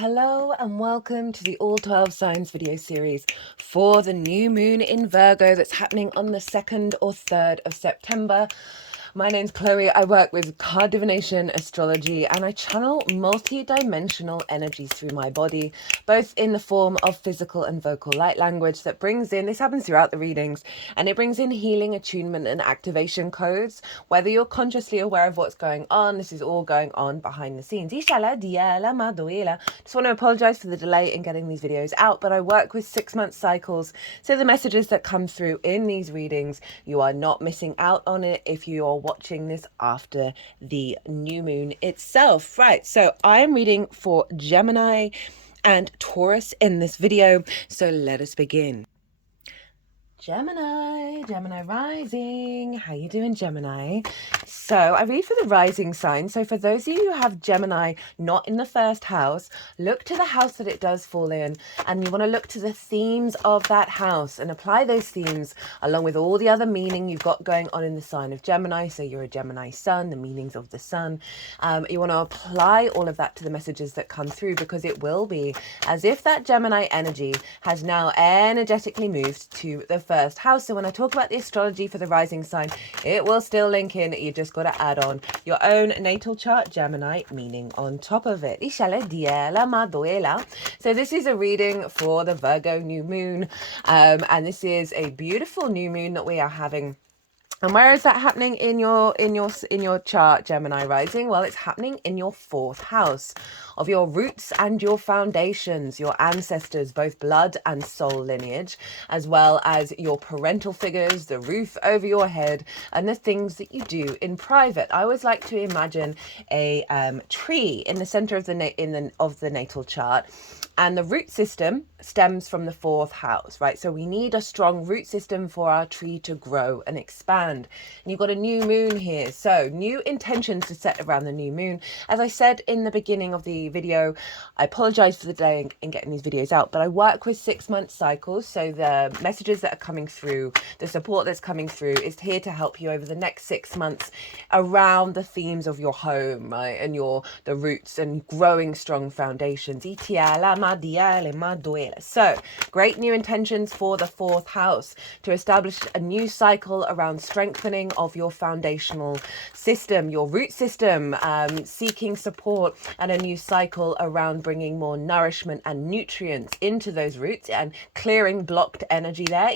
Hello and welcome to the All 12 Signs video series for the new moon in Virgo that's happening on the 2nd or 3rd of September. My name's Chloe. I work with card divination, astrology, and I channel multi-dimensional energies through my body, both in the form of physical and vocal light language that brings in, this happens throughout the readings, and it brings in healing, attunement, and activation codes. Whether you're consciously aware of what's going on, this is all going on behind the scenes. Just want to apologize for the delay in getting these videos out, but I work with 6-month cycles, so the messages that come through in these readings, you are not missing out on it if you're watching this after the new moon itself. Right, so I am reading for Gemini and Taurus in this video, so let us begin. Gemini rising. How you doing, Gemini? So I read for the rising sign. So for those of you who have Gemini not in the first house, look to the house that it does fall in, and you want to look to the themes of that house and apply those themes along with all the other meaning you've got going on in the sign of Gemini. So you're a Gemini sun, the meanings of the sun. You want to apply all of that to the messages that come through, because it will be as if that Gemini energy has now energetically moved to the first house. So when I talk about the astrology for the rising sign, it will still link in. You just got to add on your own natal chart Gemini meaning on top of it. So this is a reading for the Virgo new moon, and this is a beautiful new moon that we are having. And where is that happening in your chart, Gemini rising? Well, it's happening in your 4th house of your roots and your foundations, your ancestors, both blood and soul lineage, as well as your parental figures, the roof over your head, and the things that you do in private. I always like to imagine a tree in the center of the natal chart. And the root system stems from the 4th house, right? So we need a strong root system for our tree to grow and expand. And you've got a new moon here. So new intentions to set around the new moon. As I said in the beginning of the video, I apologize for the delay in getting these videos out, but I work with 6-month cycles. So the messages that are coming through, the support that's coming through is here to help you over the next 6 months around the themes of your home, right? And the roots and growing strong foundations. So great new intentions for the 4th house to establish a new cycle around strengthening of your foundational system, your root system, seeking support, and a new cycle around bringing more nourishment and nutrients into those roots and clearing blocked energy there.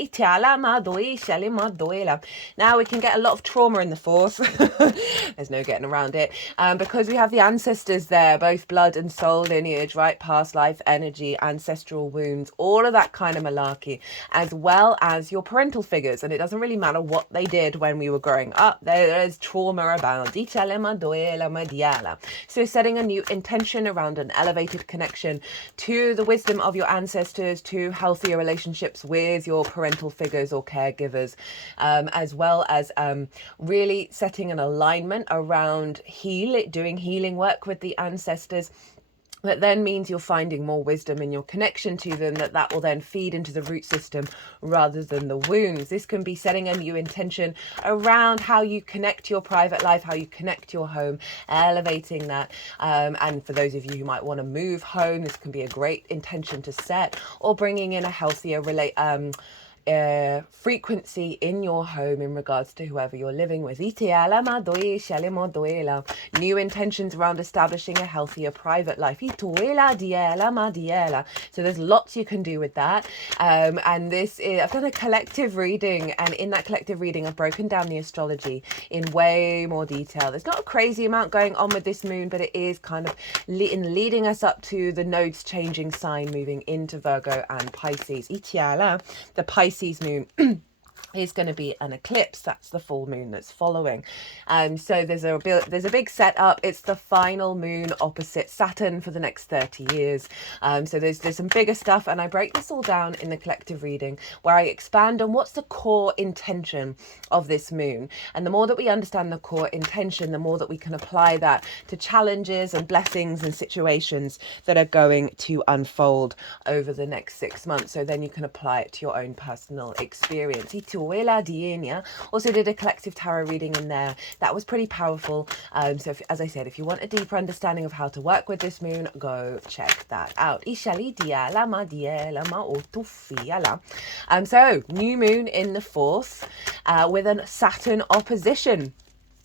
Now we can get a lot of trauma in the 4th. There's no getting around it, because we have the ancestors there, both blood and soul lineage, right? Past life energy, ancestral wounds, all of that kind of malarkey, as well as your parental figures. And it doesn't really matter what they did when we were growing up, there is trauma about. So setting a new intention around an elevated connection to the wisdom of your ancestors, to healthier relationships with your parental figures or caregivers, as well as really setting an alignment around doing healing work with the ancestors. That then means you're finding more wisdom in your connection to them, that will then feed into the root system rather than the wounds. This can be setting a new intention around how you connect your private life, how you connect your home, elevating that. And for those of you who might want to move home, this can be a great intention to set, or bringing in a healthier frequency in your home in regards to whoever you're living with. New intentions around establishing a healthier private life. So there's lots you can do with that. And this is, I've done a collective reading, and in that collective reading I've broken down the astrology in way more detail. There's not a crazy amount going on with this moon, but it is kind of leading us up to the nodes changing sign, moving into Virgo and Pisces. The Pisces moon is going to be an eclipse. That's the full moon that's following. So there's a big setup. It's the final moon opposite Saturn for the next 30 years. So there's some bigger stuff, and I break this all down in the collective reading where I expand on what's the core intention of this moon. And the more that we understand the core intention, the more that we can apply that to challenges and blessings and situations that are going to unfold over the next 6 months. So then you can apply it to your own personal experience. Ituela Dienia. Also did a collective tarot reading in there. That was pretty powerful. So as I said, if you want a deeper understanding of how to work with this moon, go check that out. So new moon in the 4th with a Saturn opposition.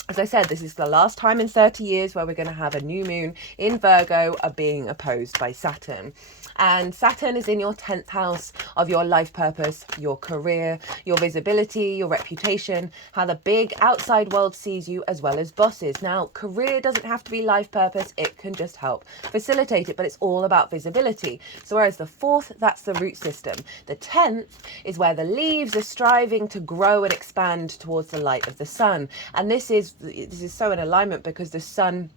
As I said, this is the last time in 30 years where we're going to have a new moon in Virgo being opposed by Saturn. And Saturn is in your 10th house of your life purpose, your career, your visibility, your reputation, how the big outside world sees you, as well as bosses. Now, career doesn't have to be life purpose. It can just help facilitate it, but it's all about visibility. So whereas the 4th, that's the root system. The 10th is where the leaves are striving to grow and expand towards the light of the sun. And this is so in alignment because the sun,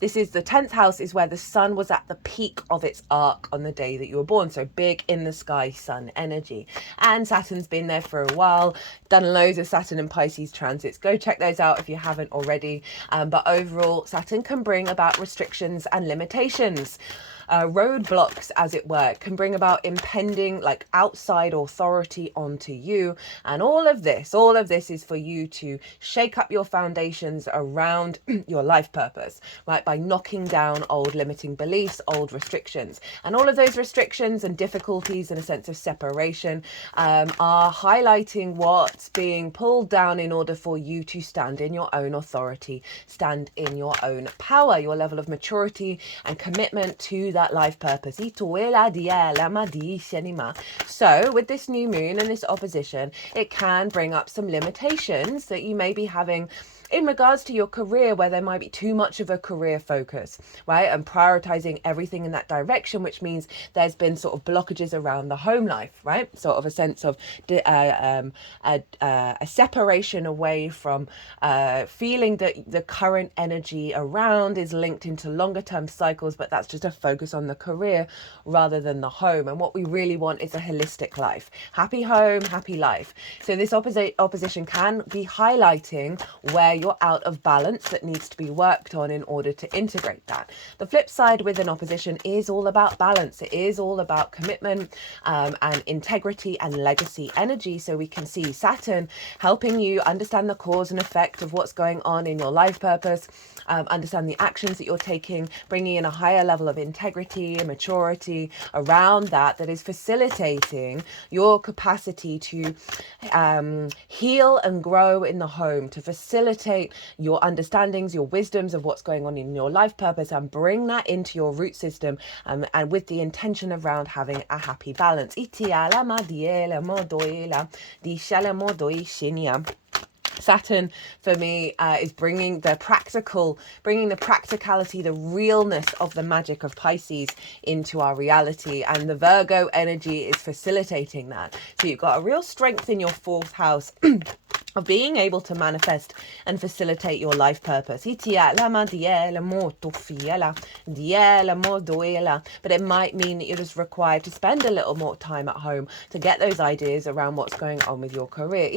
this is the 10th house is where the sun was at the peak of its arc on the day that you were born. So big in the sky sun energy. And Saturn's been there for a while, done loads of Saturn and Pisces transits. Go check those out if you haven't already. But overall, Saturn can bring about restrictions and limitations. Roadblocks, as it were, can bring about impending like outside authority onto you. And all of this is for you to shake up your foundations around your life purpose, right? By knocking down old limiting beliefs, old restrictions. And all of those restrictions and difficulties and a sense of separation are highlighting what's being pulled down in order for you to stand in your own authority, stand in your own power, your level of maturity and commitment to that life purpose. So with this new moon and this opposition, it can bring up some limitations that you may be having in regards to your career, where there might be too much of a career focus, right? And prioritizing everything in that direction, which means there's been sort of blockages around the home life, right? Sort of a sense of a separation away from feeling that the current energy around is linked into longer term cycles, but that's just a focus on the career rather than the home. And what we really want is a holistic life. Happy home, happy life. So this opposition can be highlighting where you're out of balance that needs to be worked on in order to integrate that. The flip side with an opposition is all about balance. It is all about commitment and integrity and legacy energy. So we can see Saturn helping you understand the cause and effect of what's going on in your life purpose, understand the actions that you're taking, bringing in a higher level of integrity and maturity around that is facilitating your capacity to heal and grow in the home, to facilitate your understandings, your wisdoms of what's going on in your life purpose, and bring that into your root system, and with the intention around having a happy balance. Saturn for me is bringing the practicality, the realness of the magic of Pisces into our reality, and the Virgo energy is facilitating that. So you've got a real strength in your 4th house of being able to manifest and facilitate your life purpose. But it might mean that you're just required to spend a little more time at home to get those ideas around what's going on with your career.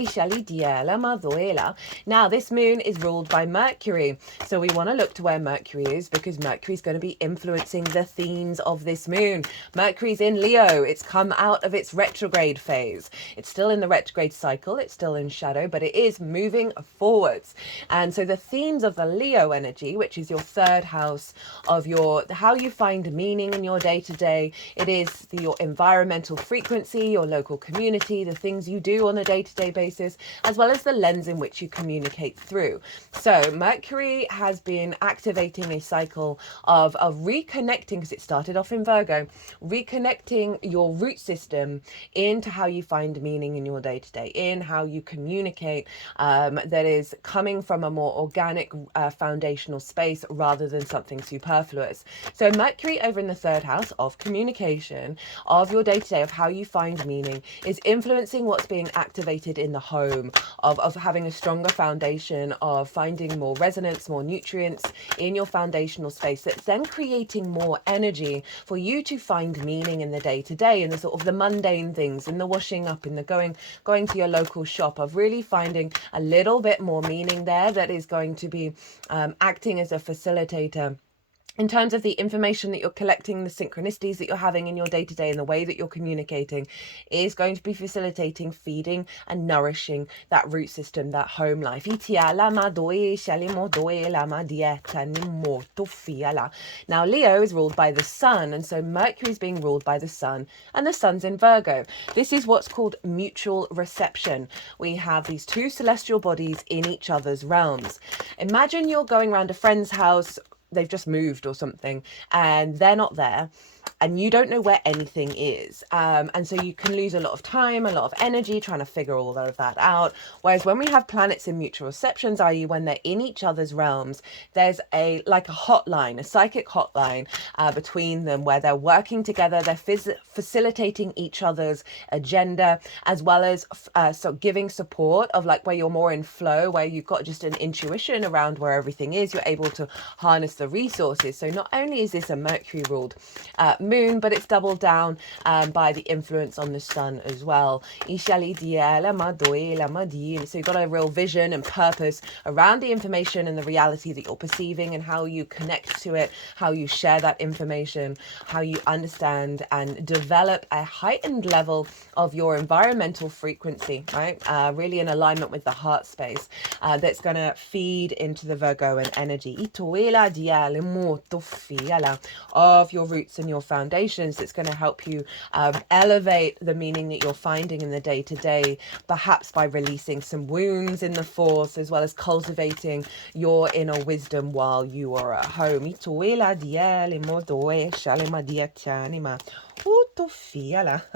Now, this moon is ruled by Mercury. So we want to look to where Mercury is, because Mercury is going to be influencing the themes of this moon. Mercury's in Leo. It's come out of its retrograde phase. It's still in the retrograde cycle. It's still in shadow, but it is moving forwards. And so the themes of the Leo energy, which is your 3rd house of how you find meaning in your day-to-day, it is your environmental frequency, your local community, the things you do on a day-to-day basis, as well as the lens in which you communicate through. So Mercury has been activating a cycle of reconnecting, because it started off in Virgo, reconnecting your root system into how you find meaning in your day-to-day, in how you communicate, that is coming from a more organic foundational space rather than something superfluous. So Mercury over in the 3rd house of communication, of your day-to-day, of how you find meaning, is influencing what's being activated in the home, of having a stronger foundation, of finding more resonance, more nutrients in your foundational space, that's then creating more energy for you to find meaning in the day-to-day, in the sort of the mundane things, in the washing up, in the going to your local shop, of really finding a little bit more meaning there that is going to be acting as a facilitator in terms of the information that you're collecting, the synchronicities that you're having in your day-to-day and the way that you're communicating is going to be facilitating, feeding and nourishing that root system, that home life. Now Leo is ruled by the sun, and so Mercury is being ruled by the sun, and the sun's in Virgo. This is what's called mutual reception. We have these two celestial bodies in each other's realms. Imagine you're going around a friend's house, they've just moved or something, and they're not there, and you don't know where anything is. And so you can lose a lot of time, a lot of energy trying to figure all of that out. Whereas when we have planets in mutual receptions, i.e. when they're in each other's realms, there's like a hotline, a psychic hotline between them where they're working together, they're facilitating each other's agenda, as well as so giving support of like where you're more in flow, where you've got just an intuition around where everything is, you're able to harness the resources. So not only is this a Mercury ruled moon, but it's doubled down by the influence on the sun as well. So you've got a real vision and purpose around the information and the reality that you're perceiving, and how you connect to it, how you share that information, how you understand and develop a heightened level of your environmental frequency, right? Really in alignment with the heart space, that's going to feed into the Virgoan energy of your roots and your foundations. That's going to help you elevate the meaning that you're finding in the day-to-day, perhaps by releasing some wounds in the fourth, as well as cultivating your inner wisdom while you are at home.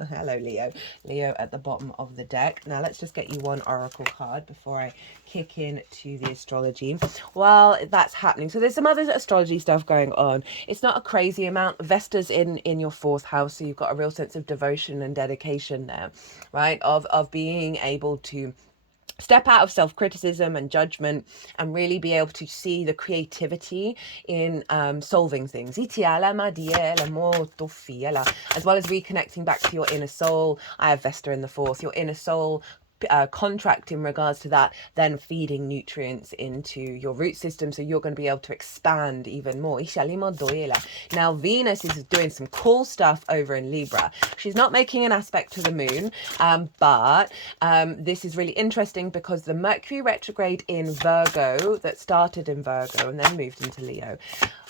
Hello, Leo. Leo at the bottom of the deck. Now let's just get you one oracle card before I kick in to the astrology. Well, that's happening. So there's some other astrology stuff going on. It's not a crazy amount. Vesta's in your fourth house, so you've got a real sense of devotion and dedication there, right? Of being able to step out of self-criticism and judgment and really be able to see the creativity in solving things, as well as reconnecting back to your inner soul. I have Vesta in the fourth, your inner soul contract in regards to that, then feeding nutrients into your root system, so you're going to be able to expand even more. Now Venus is doing some cool stuff over in Libra. She's not making an aspect to the moon, but this is really interesting because the Mercury retrograde in Virgo that started in Virgo and then moved into Leo,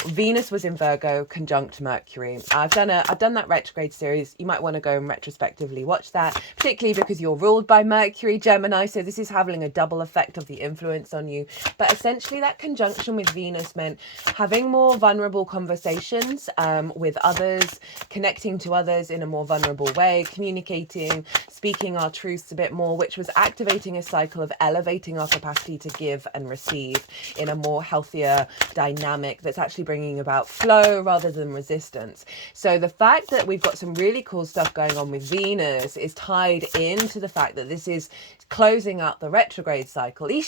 Venus was in Virgo conjunct Mercury. I've done that retrograde series. You might want to go and retrospectively watch that, particularly because you're ruled by Mercury, Gemini, so this is having a double effect of the influence on you. But essentially that conjunction with Venus meant having more vulnerable conversations with others, connecting to others in a more vulnerable way, communicating, speaking our truths a bit more, which was activating a cycle of elevating our capacity to give and receive in a more healthier dynamic that's actually bringing about flow rather than resistance. So the fact that we've got some really cool stuff going on with Venus is tied into the fact that this is closing out the retrograde cycle. Now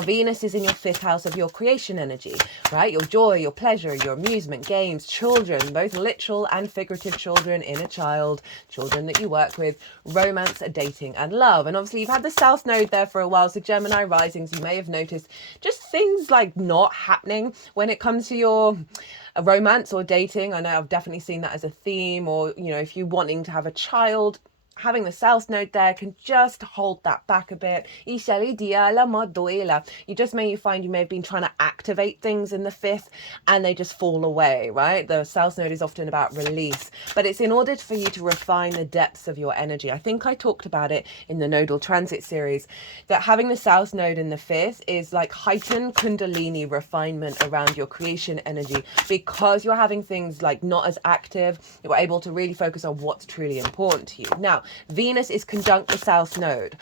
Venus is in your fifth house of your creation energy, right? Your joy, your pleasure, your amusement, games, children, both literal and figurative children, inner child, children that you work with, romance, dating and love. And obviously you've had the South Node there for a while, so Gemini risings, you may have noticed just things like not happening when it comes to your romance or dating. I know I've definitely seen that as a theme, or, you know, if you're wanting to have a child, having the South Node there can just hold that back a bit. You just may find you may have been trying to activate things in the fifth and they just fall away, right? The South Node is often about release, but it's in order for you to refine the depths of your energy. I think I talked about it in the Nodal Transit series, that having the South Node in the fifth is like heightened Kundalini refinement around your creation energy, because you're having things like not as active. You're able to really focus on what's truly important to you. Now, Venus is conjunct the South Node,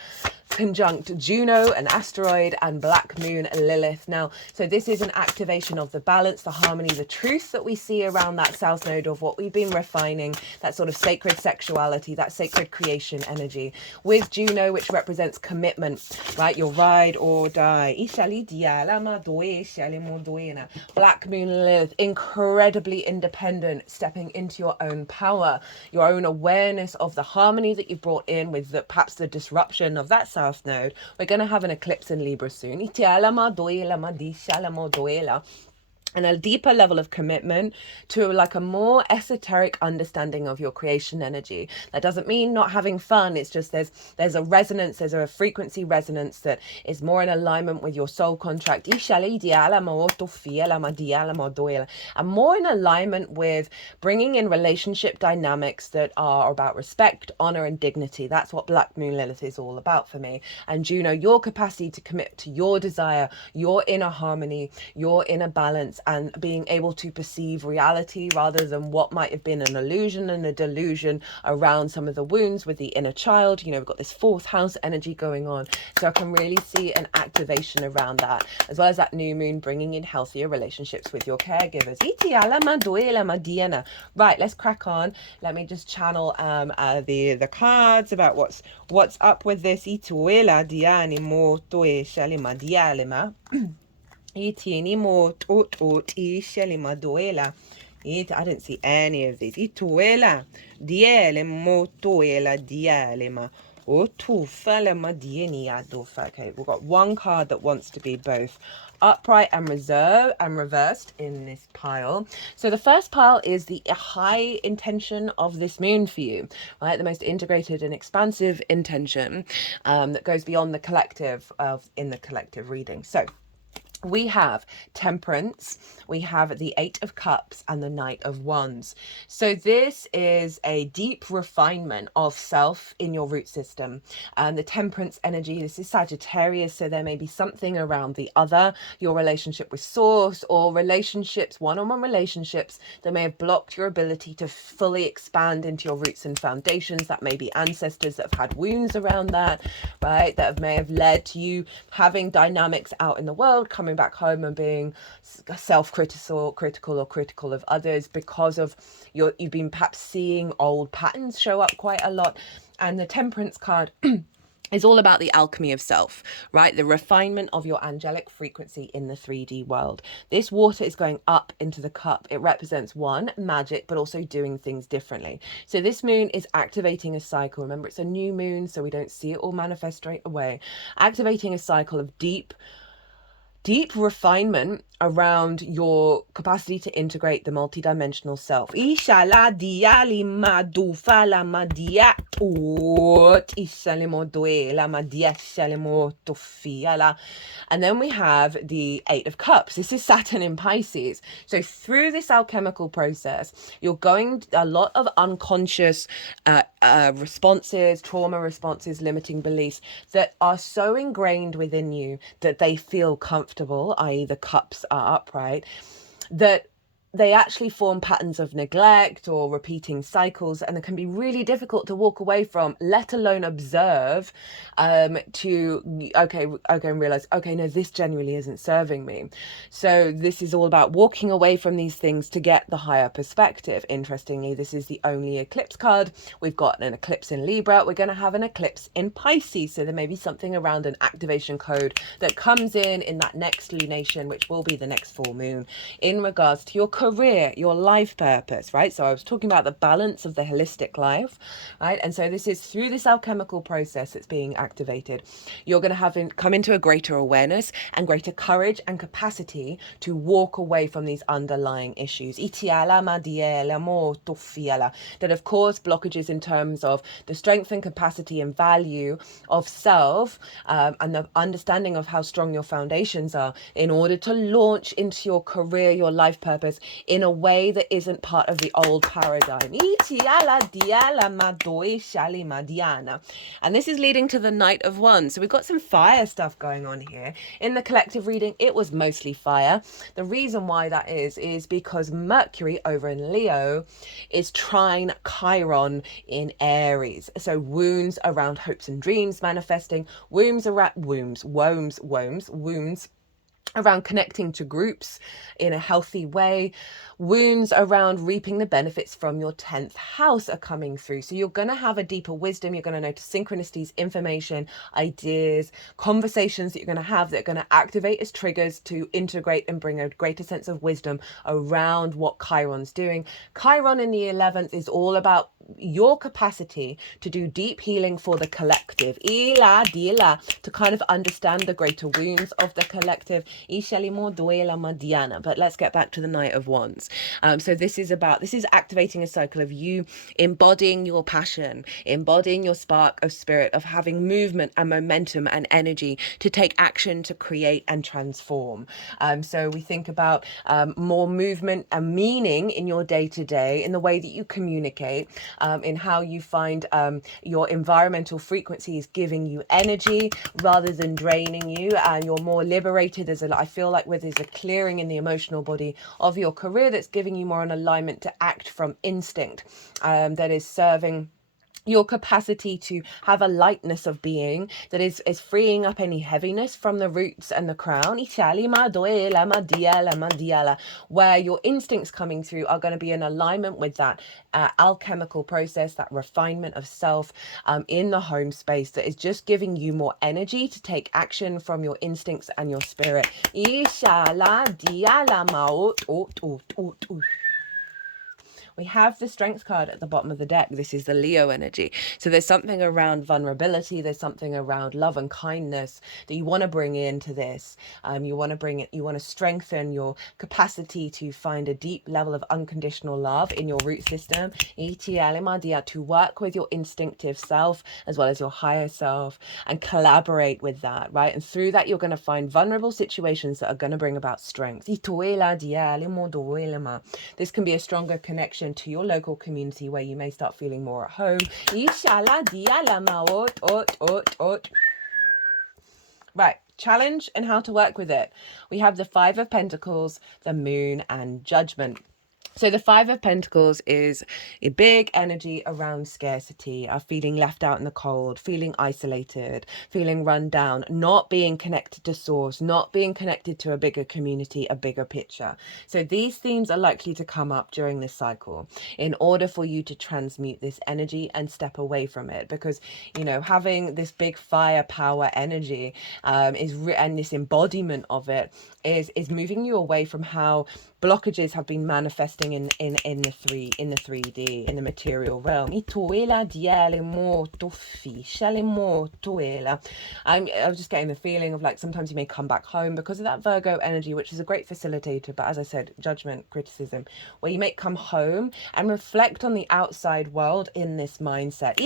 conjunct Juno, an asteroid, and Black Moon, Lilith. Now, so this is an activation of the balance, the harmony, the truth that we see around that South Node of what we've been refining, that sort of sacred sexuality, that sacred creation energy, with Juno, which represents commitment, right? Your ride or die. Black Moon, Lilith, incredibly independent, stepping into your own power, your own awareness of the harmony that you brought in with perhaps the disruption of that South South Node. We're going to have an eclipse in Libra soon. Itiala doela madishala doela. And a deeper level of commitment to like a more esoteric understanding of your creation energy. That doesn't mean not having fun. It's just there's a resonance, there's a frequency resonance that is more in alignment with your soul contract. And more in alignment with bringing in relationship dynamics that are about respect, honor, and dignity. That's what Black Moon Lilith is all about for me. And Juno, your capacity to commit to your desire, your inner harmony, your inner balance, and being able to perceive reality rather than what might have been an illusion and a delusion around some of the wounds with the inner child. You know, we've got this fourth house energy going on. So I can really see an activation around that, as well as that new moon bringing in healthier relationships with your caregivers. Right, let's crack on. Let me just channel the cards about what's up with this. I didn't see any of these. Ituela diele motuela dialema. Okay, we've got one card that wants to be both upright and reversed in this pile. So the first pile is the high intention of this moon for you, right? The most integrated and expansive intention that goes beyond the collective in the collective reading. So we have Temperance, we have the Eight of Cups, and the Knight of Wands. So this is a deep refinement of self in your root system. The Temperance energy, this is Sagittarius, so there may be something around the other, your relationship with Source, or relationships, one-on-one relationships that may have blocked your ability to fully expand into your roots and foundations. That may be ancestors that have had wounds around that, right? That may have led to you having dynamics out in the world, coming back home and being self-critical or critical of others because of you've been perhaps seeing old patterns show up quite a lot. And the Temperance card is all about the alchemy of self, right? The refinement of your angelic frequency in the 3D world. This water is going up into the cup. It represents one, magic, but also doing things differently. So this moon is activating a cycle. Remember, it's a new moon, so we don't see it all manifest straight away. Activating a cycle of deep refinement around your capacity to integrate the multidimensional self. And then we have the Eight of Cups. This is Saturn in Pisces. So through this alchemical process, you're going a lot of unconscious responses, trauma responses, limiting beliefs that are so ingrained within you that they feel comfortable, i.e. the cups are upright, that they actually form patterns of neglect or repeating cycles, and it can be really difficult to walk away from, let alone observe, and realize, okay, no, this genuinely isn't serving me. So this is all about walking away from these things to get the higher perspective. Interestingly, this is the only eclipse card. We've got an eclipse in Libra. We're going to have an eclipse in Pisces. So there may be something around an activation code that comes in that next lunation, which will be the next full moon, in regards to your career, your life purpose, right? So I was talking about the balance of the holistic life, right? And so this is through this alchemical process that's being activated. You're going to come into a greater awareness and greater courage and capacity to walk away from these underlying issues. That have caused blockages in terms of the strength and capacity and value of self, and the understanding of how strong your foundations are in order to launch into your career, your life purpose, in a way that isn't part of the old paradigm. And this is leading to the Knight of Wands. So we've got some fire stuff going on here. In the collective reading, it was mostly fire. The reason why that is because Mercury over in Leo is trine Chiron in Aries. So wounds around hopes and dreams manifesting, wounds around connecting to groups in a healthy way, wounds around reaping the benefits from your 10th house are coming through. So you're going to have a deeper wisdom. You're going to notice synchronicities, information, ideas, conversations that you're going to have that are going to activate as triggers to integrate and bring a greater sense of wisdom around what Chiron's doing. Chiron in the 11th is all about your capacity to do deep healing for the collective, ila dila, to kind of understand the greater wounds of the collective. But let's get back to the Knight of Wands. So this is activating a cycle of you embodying your passion, embodying your spark of spirit, of having movement and momentum and energy to take action, to create and transform. So we think about more movement and meaning in your day-to-day, in the way that you communicate, in how you find your environmental frequencies giving you energy rather than draining you, and you're more liberated. I feel like there's a clearing in the emotional body of your career that's giving you more an alignment to act from instinct, that is serving your capacity to have a lightness of being that is freeing up any heaviness from the roots and the crown, where your instincts coming through are going to be in alignment with that alchemical process, that refinement of self in the home space, that is just giving you more energy to take action from your instincts and your spirit. We have the Strength card at the bottom of the deck. This is the Leo energy. So there's something around vulnerability. There's something around love and kindness that you want to bring into this. You want to strengthen your capacity to find a deep level of unconditional love in your root system. To work with your instinctive self as well as your higher self and collaborate with that, right? And through that, you're going to find vulnerable situations that are going to bring about strength. This can be a stronger connection to your local community where you may start feeling more at home. Right, challenge and how to work with it. We have the Five of Pentacles, the Moon, and Judgment. So the Five of Pentacles is a big energy around scarcity, of feeling left out in the cold, feeling isolated, feeling run down, not being connected to source, not being connected to a bigger community, a bigger picture. So these themes are likely to come up during this cycle in order for you to transmute this energy and step away from it, because, you know, having this big firepower energy and this embodiment of it is moving you away from how blockages have been manifesting in the 3D, in the material realm. I was just getting the feeling of like sometimes you may come back home because of that Virgo energy, which is a great facilitator, but as I said, judgment, criticism, where you may come home and reflect on the outside world in this mindset.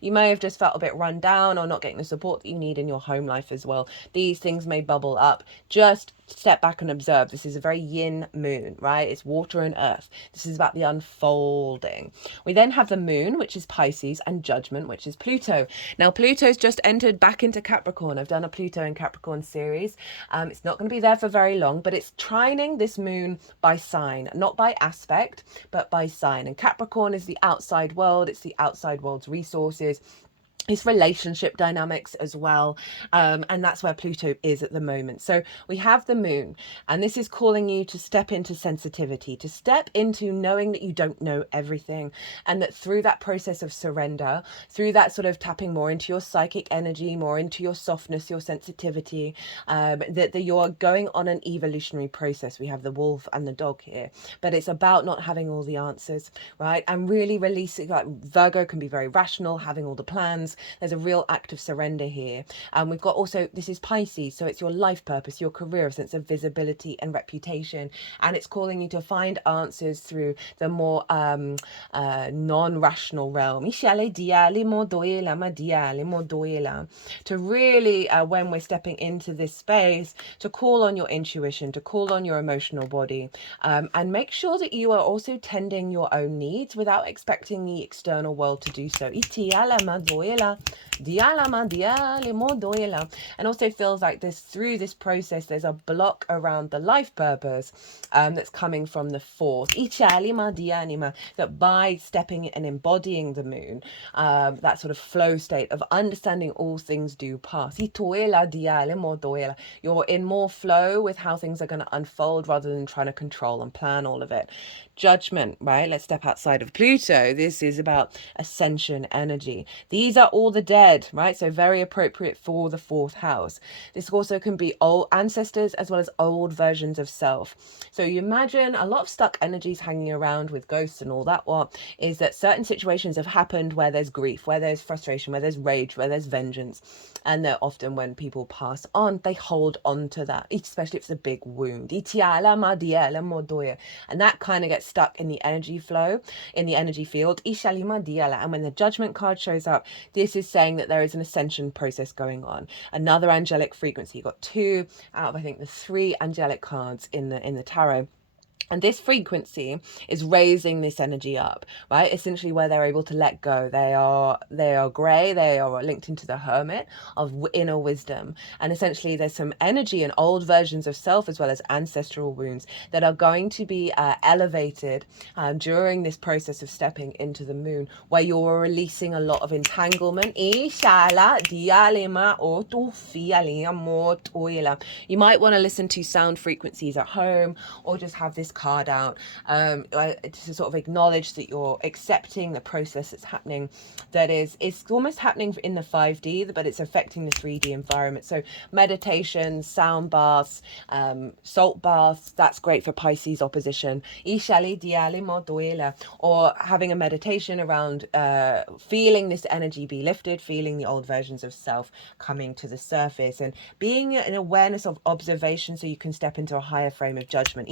You may have just felt a bit run down or not getting the support that you need in your home life as well. These things may bubble up. Just step back and observe. This is a very yin moon, right? It's water and earth. This is about the unfolding. We then have the moon, which is Pisces, and Judgment, which is Pluto. Now, Pluto's just entered back into Capricorn. I've done a Pluto and Capricorn series. It's not going to be there for very long, but it's trining this moon by sign, not by aspect, but by sign. And Capricorn is the outside world. It's the outside world's resources. It's relationship dynamics as well, and that's where Pluto is at the moment. So we have the moon, and this is calling you to step into sensitivity, to step into knowing that you don't know everything, and that through that process of surrender, through that sort of tapping more into your psychic energy, more into your softness, your sensitivity, that you're going on an evolutionary process. We have the wolf and the dog here, but it's about not having all the answers, right? And really releasing, like Virgo can be very rational, having all the plans. There's a real act of surrender here. And we've got also, this is Pisces, so it's your life purpose, your career, sense of visibility and reputation. And it's calling you to find answers through the more non-rational realm. To really, when we're stepping into this space, to call on your intuition, to call on your emotional body, and make sure that you are also tending your own needs without expecting the external world to do so. And also feels like this, through this process, there's a block around the life purpose that's coming from the fourth. That by stepping and embodying the moon, that sort of flow state of understanding all things do pass. You're in more flow with how things are going to unfold rather than trying to control and plan all of it. Judgment, right? Let's step outside of Pluto. This is about ascension energy. These are all the dead, right? So very appropriate for the 4th house. This also can be old ancestors as well as old versions of self. So you imagine a lot of stuck energies hanging around with ghosts and all that. What is that certain situations have happened where there's grief, where there's frustration, where there's rage, where there's vengeance. And they're often, when people pass on, they hold on to that, especially if it's a big wound. And that kind of gets stuck in the energy flow, in the energy field. And when the Judgment card shows up, this is saying that there is an ascension process going on. Another angelic frequency. You've got 2 out of, I think, the 3 angelic cards in the tarot. And this frequency is raising this energy up, right? Essentially where they're able to let go. They are grey. They are linked into the hermit of inner wisdom. And essentially there's some energy and old versions of self as well as ancestral wounds that are going to be elevated during this process of stepping into the moon, where you're releasing a lot of entanglement. You might want to listen to sound frequencies at home, or just have this card out to sort of acknowledge that you're accepting the process that's happening. That is, it's almost happening in the 5D, but it's affecting the 3D environment. So meditation, sound baths, salt baths, that's great for Pisces opposition. Or having a meditation around feeling this energy be lifted, feeling the old versions of self coming to the surface, and being in awareness of observation so you can step into a higher frame of judgment.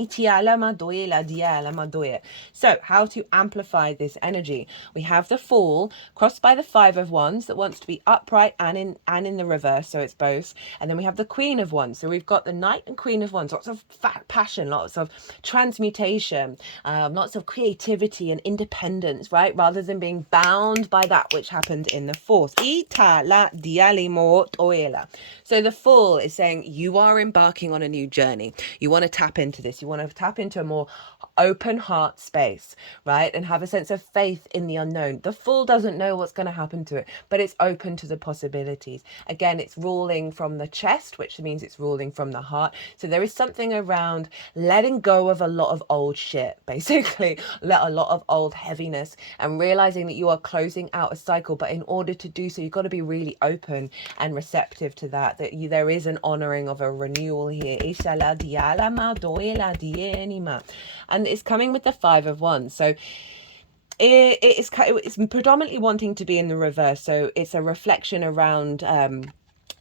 So how to amplify this energy? We have the Fool crossed by the 5 of Wands that wants to be upright and in the reverse, so it's both. And then we have the Queen of Wands. So we've got the Knight and Queen of Wands, lots of passion, lots of transmutation, lots of creativity and independence, right? Rather than being bound by that which happened in the 4th. So the Fool is saying you are embarking on a new journey. You want to tap into this. You want to tap into a more open heart space, right? And have a sense of faith in the unknown. The Fool doesn't know what's going to happen to it, but it's open to the possibilities. Again, it's ruling from the chest, which means it's ruling from the heart. So there is something around letting go of a lot of old shit, basically, a lot of old heaviness, and realizing that you are closing out a cycle. But in order to do so, you've got to be really open and receptive to that, there is an honoring of a renewal here. And it's coming with the 5 of Wands. So it's predominantly wanting to be in the reverse. So it's a reflection around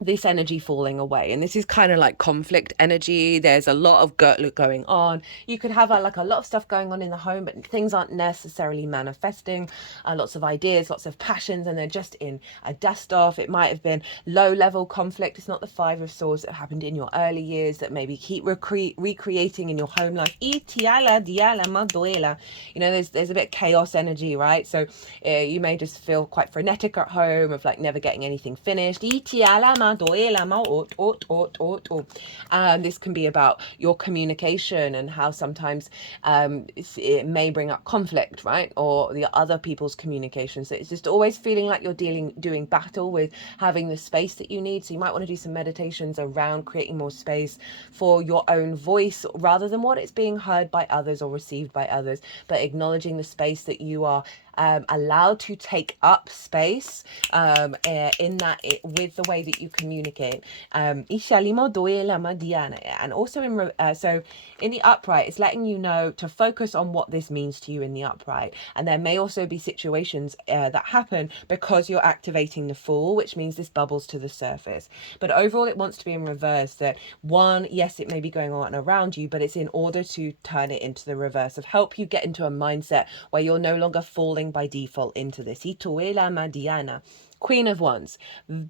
this energy falling away, and this is kind of like conflict energy. There's a lot of going on. You could have a lot of stuff going on in the home, but things aren't necessarily manifesting. Lots of ideas, lots of passions, and they're just in a dust off. It might have been low level conflict. It's not the 5 of Swords that happened in your early years that maybe keep recreating in your home life. You know, there's a bit of chaos energy, right? So you may just feel quite frenetic at home, of like never getting anything finished. This can be about your communication and how sometimes it may bring up conflict, right? Or the other people's communication. So it's just always feeling like you're doing battle with having the space that you need. So you might want to do some meditations around creating more space for your own voice, rather than what it's being heard by others or received by others, but acknowledging the space that you are allowed to take up space in that with the way that you communicate. And also so in the upright, it's letting you know to focus on what this means to you in the upright. And there may also be situations that happen because you're activating the Fool, which means this bubbles to the surface. But overall, it wants to be in reverse. That one, yes, it may be going on around you, but it's in order to turn it into the reverse, of help you get into a mindset where you're no longer falling by default into this. Queen of Wands,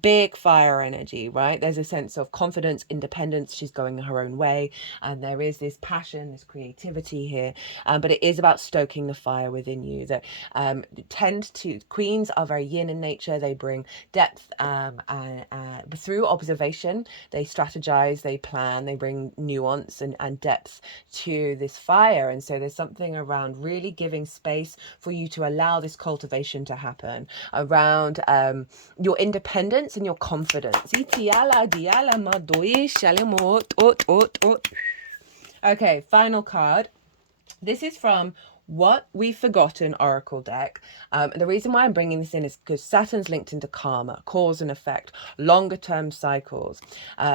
big fire energy, right? There's a sense of confidence, independence. She's going her own way, and there is this passion, this creativity here, but it is about stoking the fire within you. That queens are very yin in nature. They bring depth through observation. They strategize, they plan, they bring nuance and depth to this fire. And so there's something around really giving space for you to allow this cultivation to happen around your independence and your confidence. Okay, final card. This is from What We've Forgotten Oracle deck. The reason why I'm bringing this in is because Saturn's linked into karma, cause and effect, longer term cycles,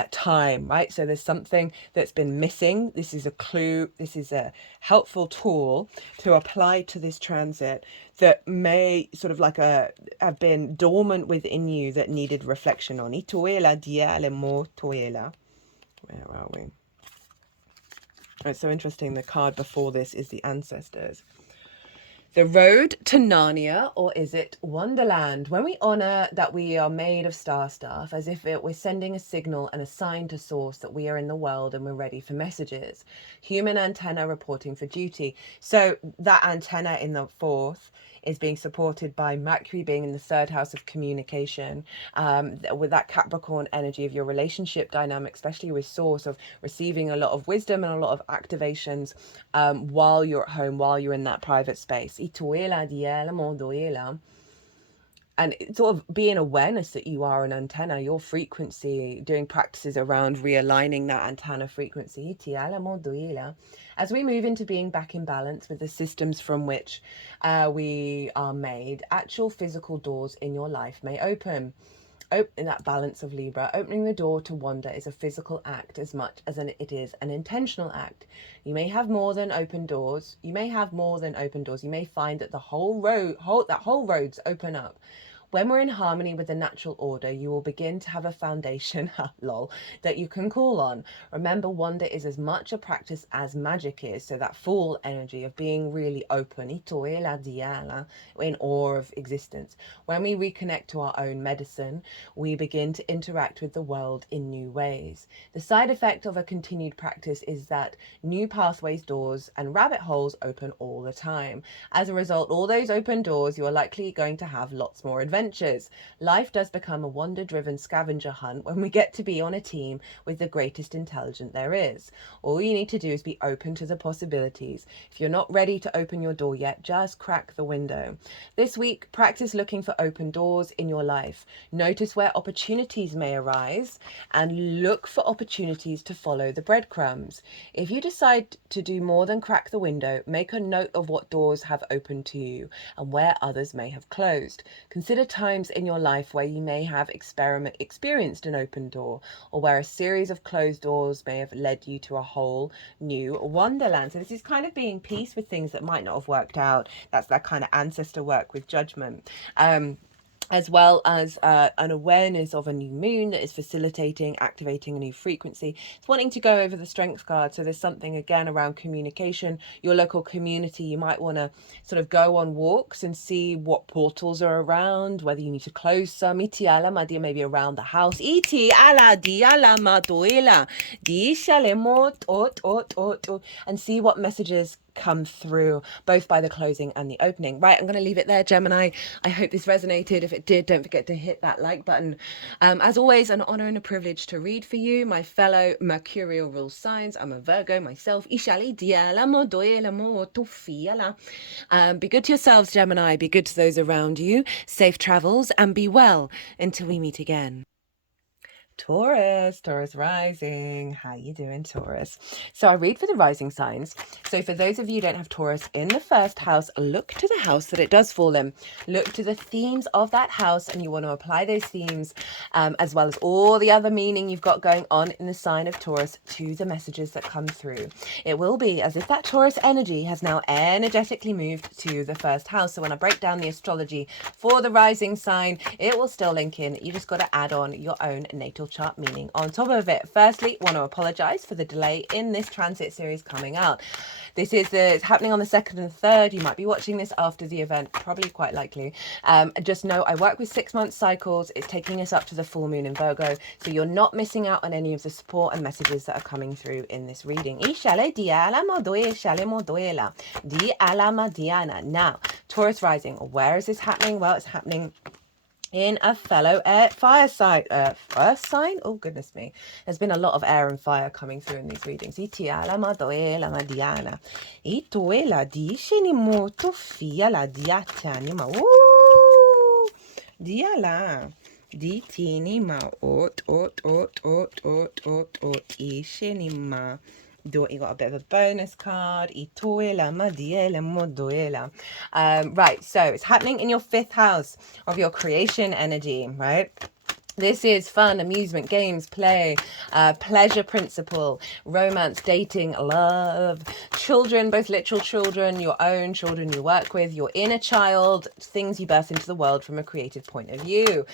time, right? So there's something that's been missing. This is a clue. This is a helpful tool to apply to this transit that may sort of like have been dormant within you that needed reflection on. Itoela diale mo toela. Where are we? It's so interesting. The card before this is the ancestors. The road to Narnia, or is it Wonderland? When we honor that we are made of star stuff, as if we're sending a signal and a sign to source that we are in the world and we're ready for messages. Human antenna reporting for duty. So that antenna in the fourth is being supported by Mercury being in the third house of communication, with that Capricorn energy of your relationship dynamic, especially with source, of receiving a lot of wisdom and a lot of activations while you're at home, while you're in that private space. And it's sort of being awareness that you are an antenna, your frequency, doing practices around realigning that antenna frequency. As we move into being back in balance with the systems from which we are made, actual physical doors in your life may open. In that balance of Libra, opening the door to wonder is a physical act as much as it is an intentional act. You may have more than open doors. You may find that the whole roads open up. When we're in harmony with the natural order, you will begin to have a foundation, lol, that you can call on. Remember, wonder is as much a practice as magic is. So that full energy of being really open, in awe of existence. When we reconnect to our own medicine, we begin to interact with the world in new ways. The side effect of a continued practice is that new pathways, doors, and rabbit holes open all the time. As a result, all those open doors, you are likely going to have lots more adventures. Life does become a wonder-driven scavenger hunt when we get to be on a team with the greatest intelligence there is. All you need to do is be open to the possibilities. If you're not ready to open your door yet, just crack the window. This week, practice looking for open doors in your life. Notice where opportunities may arise and look for opportunities to follow the breadcrumbs. If you decide to do more than crack the window, make a note of what doors have opened to you and where others may have closed. Consider times in your life where you may have experienced an open door, or where a series of closed doors may have led you to a whole new wonderland. So this is kind of being peace with things that might not have worked out. That's that kind of ancestor work with judgment. As well as an awareness of a new moon that is facilitating, activating a new frequency. It's wanting to go over the strength card. So there's something again around communication, your local community. You might want to sort of go on walks and see what portals are around, whether you need to close some. Maybe around the house. And see what messages come through, both by the closing and the opening. Right, I'm going to leave it there, Gemini. I hope this resonated. If it did, don't forget to hit that like button. As always, an honor and a privilege to read for you, my fellow mercurial rule signs. I'm a Virgo myself. Be good to yourselves, Gemini. Be good to those around you. Safe travels and be well until we meet again. Taurus rising. How you doing, Taurus? So I read for the rising signs. So for those of you who don't have Taurus in the first house, look to the house that it does fall in. Look to the themes of that house, and you want to apply those themes, as well as all the other meaning you've got going on in the sign of Taurus, to the messages that come through. It will be as if that Taurus energy has now energetically moved to the first house. So when I break down the astrology for the rising sign, it will still link in. You just got to add on your own natal chart meaning on top of it. Firstly, want to apologize for the delay in this transit series coming out. This is it's happening on the 2nd and 3rd. You might be watching this after the event, probably quite likely. Just know I work with 6-month cycles. It's taking us up to the full moon in Virgo, so you're not missing out on any of the support and messages that are coming through in this reading. Now, Taurus rising, where is this happening? Well, it's happening in a fellow fire sign, earth sign. Oh goodness me, there's been a lot of air and fire coming through in these readings. You got a bit of a bonus card. Right, so it's happening in your 5th house of your creation energy, right? This is fun, amusement, games, play, pleasure principle, romance, dating, love, children, both literal children, your own children you work with, your inner child, things you birth into the world from a creative point of view.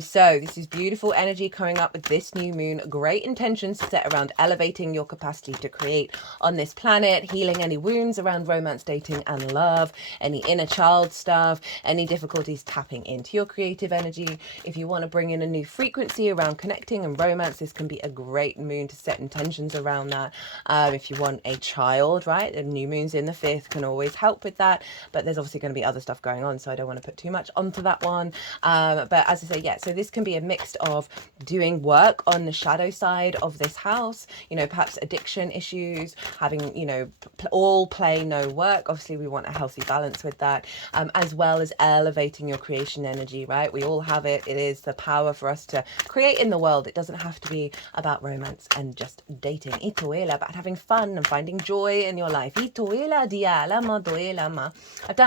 So this is beautiful energy coming up with this new moon. Great intentions set around elevating your capacity to create on this planet, healing any wounds around romance, dating, and love, any inner child stuff, any difficulties tapping into your creative energy. If you want to bring in a new frequency around connecting and romance, this can be a great moon to set intentions around that. If you want a child, right, the new moons in the 5th can always help with that, but there's obviously going to be other stuff going on, so I don't want to put too much onto that one. But as I say, yeah, so this can be a mix of doing work on the shadow side of this house, you know, perhaps addiction issues, having, you know, all play, no work. Obviously we want a healthy balance with that, as well as elevating your creation energy, right? We all have it. It is the power for us to create in the world. It doesn't have to be about romance and just dating. About having fun and finding joy in your life. I've done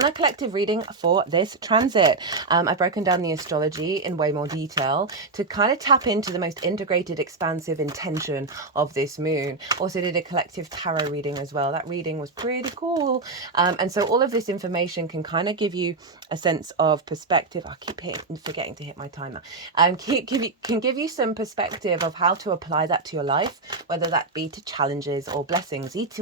a collective reading for this transit. I've broken down the astrology in way more detail to kind of tap into the most integrated, expansive intention of this moon. Also did a collective tarot reading as well. That reading was pretty cool. And so all of this information can kind of give you a sense of perspective. I keep forgetting to hit my timer. Can give you some perspective of how to apply that to your life, whether that be to challenges or blessings. There's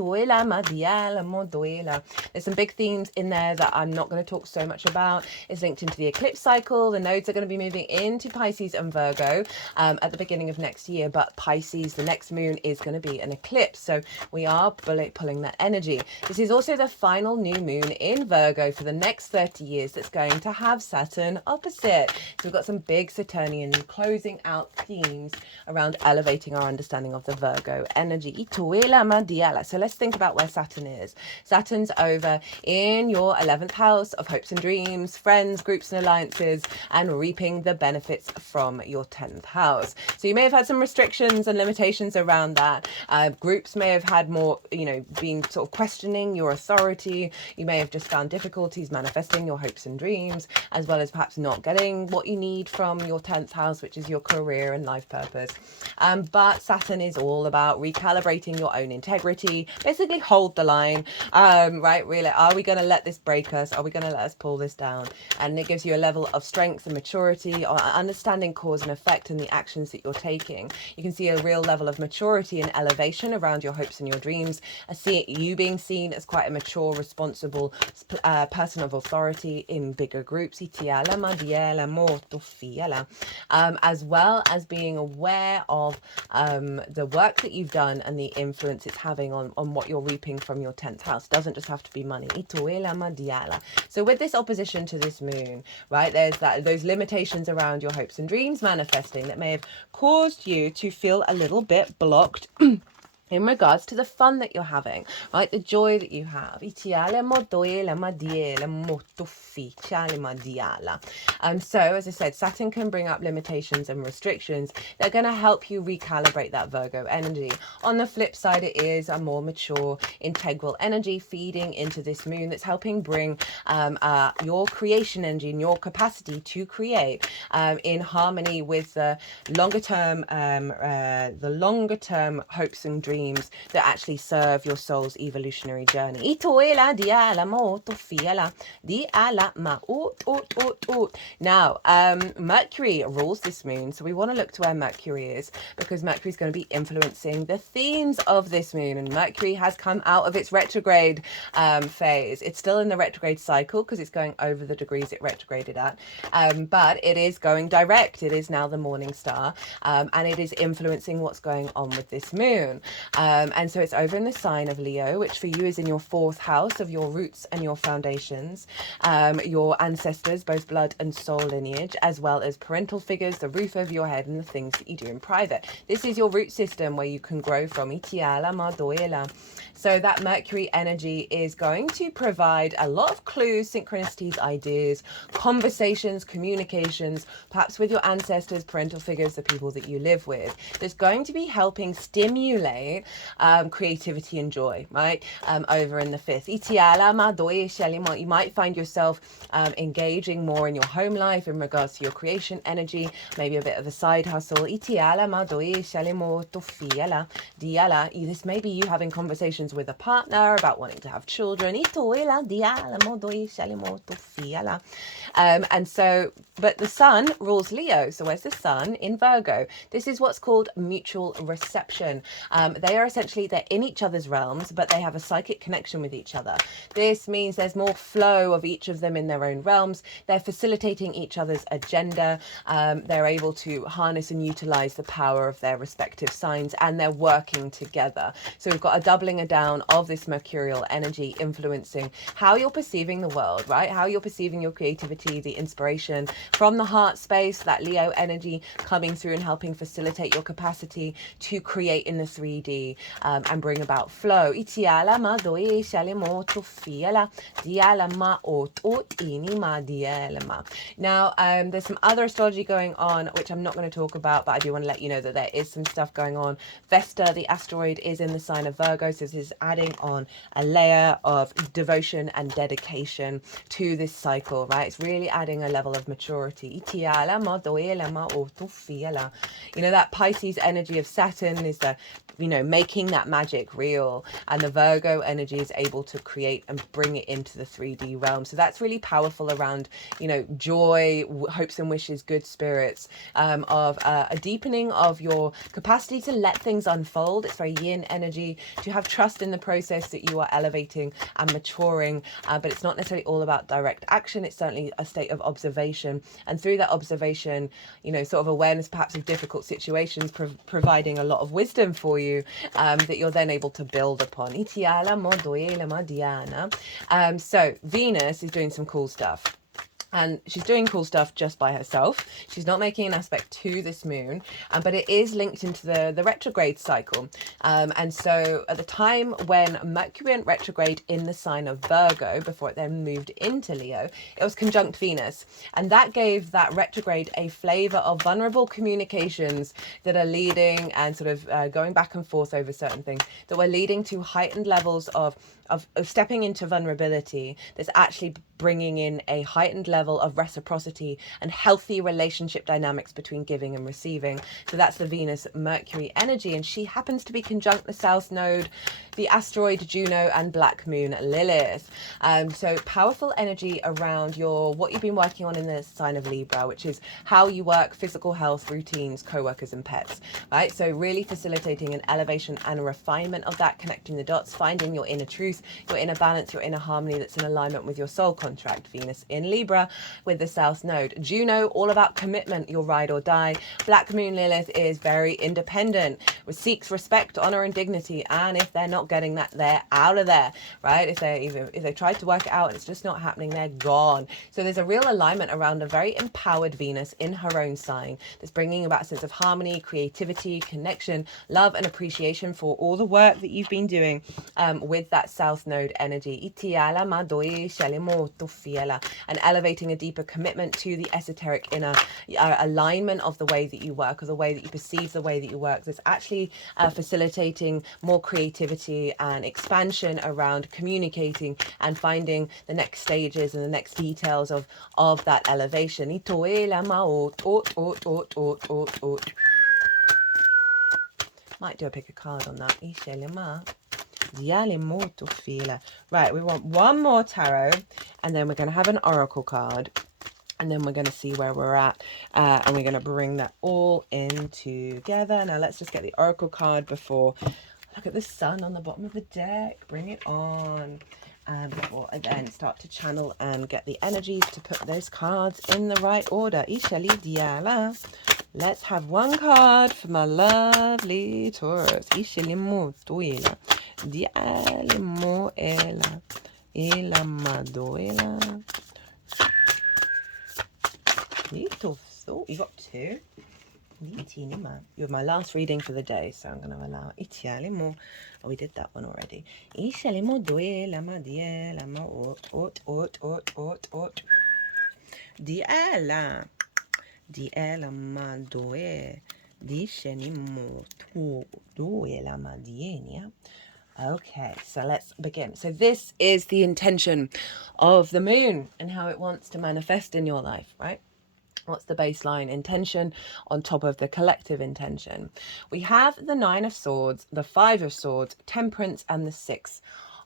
some big themes in there that I'm not going to talk so much about. It's linked into the eclipse cycle. The nodes are going to be moving into Pisces and Virgo at the beginning of next year, but Pisces, the next moon, is going to be an eclipse, so we are pulling that energy. This is also the final new moon in Virgo for the next 30 years that's going to have Saturn opposite. So we've got some big Saturnian closing out themes around elevating our understanding of the Virgo energy. So let's think about where Saturn is. Saturn's over in your 11th house of hopes and dreams, friends, groups and alliances, and reaping the benefits from your 10th house. So you may have had some restrictions and limitations around that. Groups may have had more, you know, being sort of questioning your authority. You may have just found difficulties manifesting your hopes and dreams, as well as perhaps not getting what you need from your 10th house, which is your career and life purpose. But Saturn is all about recalibrating your own integrity, basically hold the line, right? Really, are we going to let this break us? Are we going to let us pull this down? And it gives you a level of strength and maturity, or understanding cause and effect and the actions that you're taking. You can see a real level of maturity and elevation around your hopes and your dreams. I see you being seen as quite a mature, responsible person of authority in bigger groups, as well as being aware of the work that you've done and the influence it's having on what you're reaping from your 10th house. It doesn't just have to be money. So with this opposition to this moon, right, there's those limitations around your hopes and dreams manifesting that may have caused you to feel a little bit blocked in regards to the fun that you're having, right? The joy that you have. So, as I said, Saturn can bring up limitations and restrictions that are going to help you recalibrate that Virgo energy. On the flip side, it is a more mature, integral energy feeding into this moon that's helping bring your creation energy and your capacity to create in harmony with the longer term hopes and dreams that actually serve your soul's evolutionary journey. Now, Mercury rules this moon, so we want to look to where Mercury is, because Mercury is going to be influencing the themes of this moon, and Mercury has come out of its retrograde phase. It's still in the retrograde cycle because it's going over the degrees it retrograded at, but it is going direct. It is now the morning star, and it is influencing what's going on with this moon. And so it's over in the sign of Leo, which for you is in your 4th house of your roots and your foundations, your ancestors, both blood and soul lineage, as well as parental figures, the roof over your head, and the things that you do in private. This is your root system where you can grow from. So that Mercury energy is going to provide a lot of clues, synchronicities, ideas, conversations, communications, perhaps with your ancestors, parental figures, the people that you live with. That's going to be helping stimulate right? Creativity and joy, right? Over in the 5th. You might find yourself engaging more in your home life in regards to your creation energy, maybe a bit of a side hustle. This may be you having conversations with a partner about wanting to have children. And so, but the sun rules Leo. So where's the sun? In Virgo. This is what's called mutual reception. They are essentially, they're in each other's realms, but they have a psychic connection with each other. This means there's more flow of each of them in their own realms. They're facilitating each other's agenda. They're able to harness and utilize the power of their respective signs, and they're working together. So we've got a doubling down of this mercurial energy influencing how you're perceiving the world, right? How you're perceiving your creativity, the inspiration from the heart space, that Leo energy coming through and helping facilitate your capacity to create in the 3D and bring about flow. Now, there's some other astrology going on, which I'm not going to talk about, but I do want to let you know that there is some stuff going on. Vesta, the asteroid, is in the sign of Virgo, so this is adding on a layer of devotion and dedication to this cycle, right? It's really adding a level of maturity. You know, that Pisces energy of Saturn is the, you know, making that magic real, and the Virgo energy is able to create and bring it into the 3D realm. So that's really powerful around, you know, joy, hopes and wishes, good spirits, of a deepening of your capacity to let things unfold. It's very yin energy, to have trust in the process that you are elevating and maturing, but it's not necessarily all about direct action. It's certainly a state of observation, and through that observation, you know, sort of awareness perhaps of difficult situations, providing a lot of wisdom for you, that you're then able to build upon. So Venus is doing some cool stuff. And she's doing cool stuff just by herself. She's not making an aspect to this moon, but it is linked into the retrograde cycle. And so at the time when Mercury went retrograde in the sign of Virgo, before it then moved into Leo, it was conjunct Venus. And that gave that retrograde a flavor of vulnerable communications that are leading and sort of going back and forth over certain things that were leading to heightened levels of stepping into vulnerability that's actually bringing in a heightened level of reciprocity and healthy relationship dynamics between giving and receiving. So that's the Venus Mercury energy, and she happens to be conjunct the South Node, the asteroid Juno, and Black Moon Lilith. So powerful energy around what you've been working on in the sign of Libra, which is how you work, physical health, routines, co-workers and pets, right? So really facilitating an elevation and a refinement of that, connecting the dots, finding your inner truth, your inner balance, your inner harmony that's in alignment with your soul contract. Venus in Libra with the South Node. Juno, all about commitment, your ride or die. Black Moon Lilith is very independent, seeks respect, honor and dignity, and if they're not getting that, they're out of there, right? If they tried to work it out and it's just not happening, they're gone. So there's a real alignment around a very empowered Venus in her own sign that's bringing about a sense of harmony, creativity, connection, love and appreciation for all the work that you've been doing with that South Node energy. And elevating a deeper commitment to the esoteric inner alignment of the way that you work, or the way that you perceive the way that you work. That's actually facilitating more creativity and expansion around communicating and finding the next stages and the next details of that elevation. Might do a pick a card on that. Right, we want one more tarot, and then we're going to have an oracle card, and then we're going to see where we're at, and we're going to bring that all in together. Now let's just get the oracle card before. Look at the sun on the bottom of the deck. Bring it on. Before I then start to channel and get the energies to put those cards in the right order. Let's have one card for my lovely Taurus. So you got two. You're my last reading for the day, so I'm going to allow we did that one already. Okay, so let's begin. So this is the intention of the moon and how it wants to manifest in your life, right? What's the baseline intention on top of the collective intention? We have the Nine of Swords, the Five of Swords, Temperance, and the Six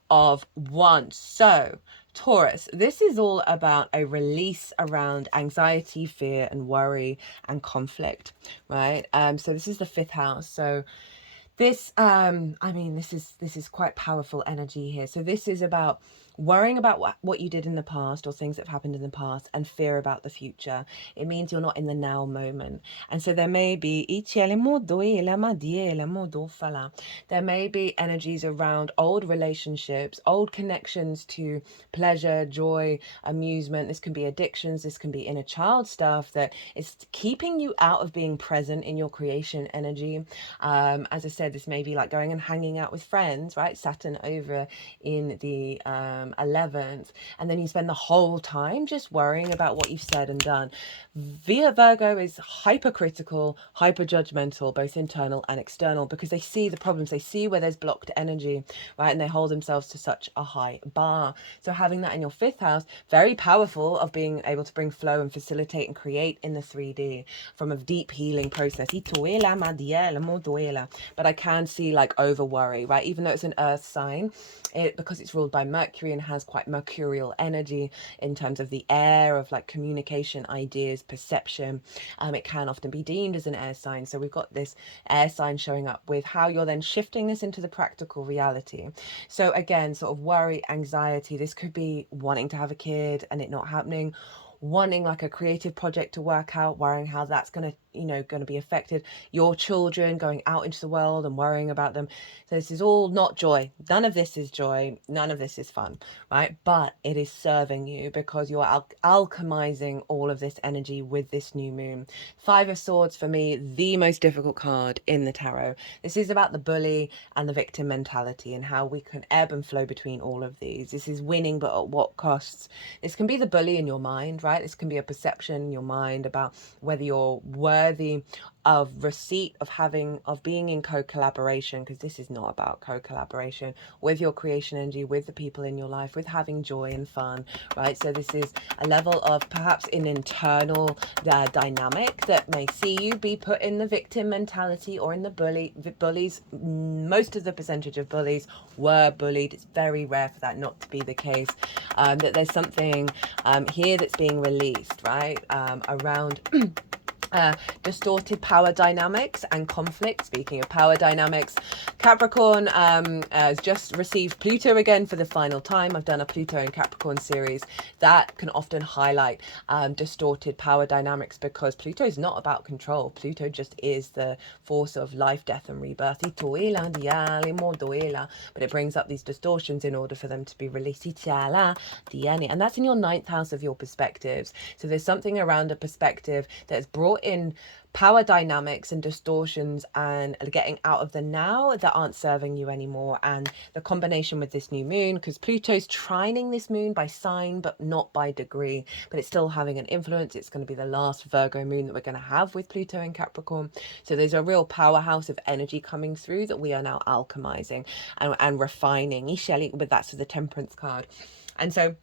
of Wands. So, Taurus, this is all about a release around anxiety, fear, and worry and conflict, right? So this is the fifth house. So this, I mean, this is quite powerful energy here. So this is about worrying about what you did in the past or things that have happened in the past and fear about the future. It means you're not in the now moment. And so there may be there may be energies around old relationships, old connections to pleasure, joy, amusement. This can be addictions, this can be inner child stuff that is keeping you out of being present in your creation energy. As I said, this may be like going and hanging out with friends, right? Saturn over in the 11th, and then you spend the whole time just worrying about what you've said and done. Virgo is hypercritical, hyper judgmental, both internal and external, because they see the problems, they see where there's blocked energy, right? And they hold themselves to such a high bar. So having that in your fifth house, very powerful of being able to bring flow and facilitate and create in the 3D from a deep healing process. But I can see like over worry, right? Even though it's an earth sign, because it's ruled by Mercury and has quite mercurial energy in terms of the air of like communication, ideas, perception, it can often be deemed as an air sign. So we've got this air sign showing up with how you're then shifting this into the practical reality. So again, sort of worry, anxiety, this could be wanting to have a kid and it not happening, wanting like a creative project to work out, worrying how that's going to, going to be affected, your children going out into the world and worrying about them. So this is all not joy. None of this is joy. None of this is fun, right? But it is serving you because you're alchemizing all of this energy with this new moon. Five of Swords, for me, the most difficult card in the tarot. This is about the bully and the victim mentality and how we can ebb and flow between all of these. This is winning, but at what costs? This can be the bully in your mind, right? This can be a perception in your mind about whether you're worthy of receipt of being in co-collaboration, because this is not about co-collaboration with your creation energy, with the people in your life, with having joy and fun, right? So this is a level of perhaps an internal dynamic that may see you be put in the victim mentality or in the bullies. Most of the percentage of bullies were bullied. It's very rare for that not to be the case. That there's something here that's being released, right? Around distorted power dynamics and conflict. Speaking of power dynamics, Capricorn has just received Pluto again for the final time. I've done a Pluto and Capricorn series that can often highlight distorted power dynamics, because Pluto is not about control. Pluto just is the force of life, death and rebirth. But it brings up these distortions in order for them to be released. And that's in your ninth house of your perspectives. So there's something around a perspective that's brought in power dynamics and distortions and getting out of the now that aren't serving you anymore. And the combination with this new moon, because Pluto's trining this moon by sign but not by degree, but it's still having an influence. It's going to be the last Virgo moon that we're going to have with Pluto and Capricorn. So there's a real powerhouse of energy coming through that we are now alchemizing and refining. But that's the Temperance card. And so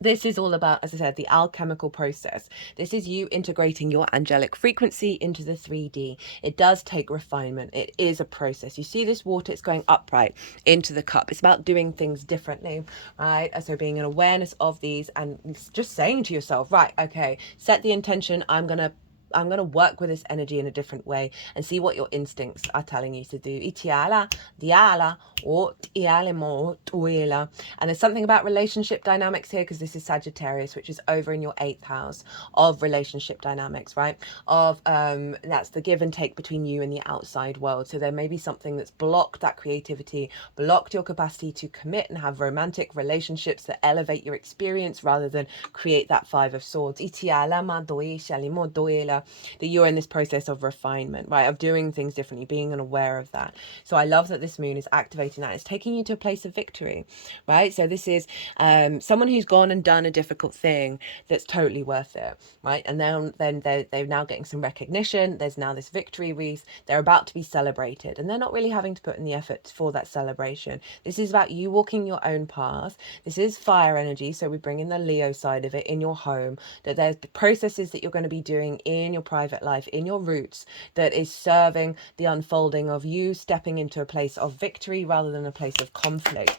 this is all about, as I said, the alchemical process. This is you integrating your angelic frequency into the 3D. It does take refinement. It is a process. You see this water, it's going upright into the cup. It's about doing things differently, right? So being an awareness of these and just saying to yourself, right, okay, set the intention. I'm going to work with this energy in a different way and see what your instincts are telling you to do. And there's something about relationship dynamics here, because this is Sagittarius, which is over in your 8th house of relationship dynamics, right? Of that's the give and take between you and the outside world. So there may be something that's blocked that creativity, blocked your capacity to commit and have romantic relationships that elevate your experience rather than create that 5 of Swords. that you're in this process of refinement, right? Of doing things differently, being aware of that. So I love that this moon is activating that. It's taking you to a place of victory, right? So this is someone who's gone and done a difficult thing that's totally worth it, right? And then they're now getting some recognition. There's now this victory wreath. They're about to be celebrated, and they're not really having to put in the effort for that celebration. This is about you walking your own path. This is fire energy, so we bring in the Leo side of it in your home, that there's the processes that you're going to be doing in your private life, in your roots, that is serving the unfolding of you stepping into a place of victory rather than a place of conflict.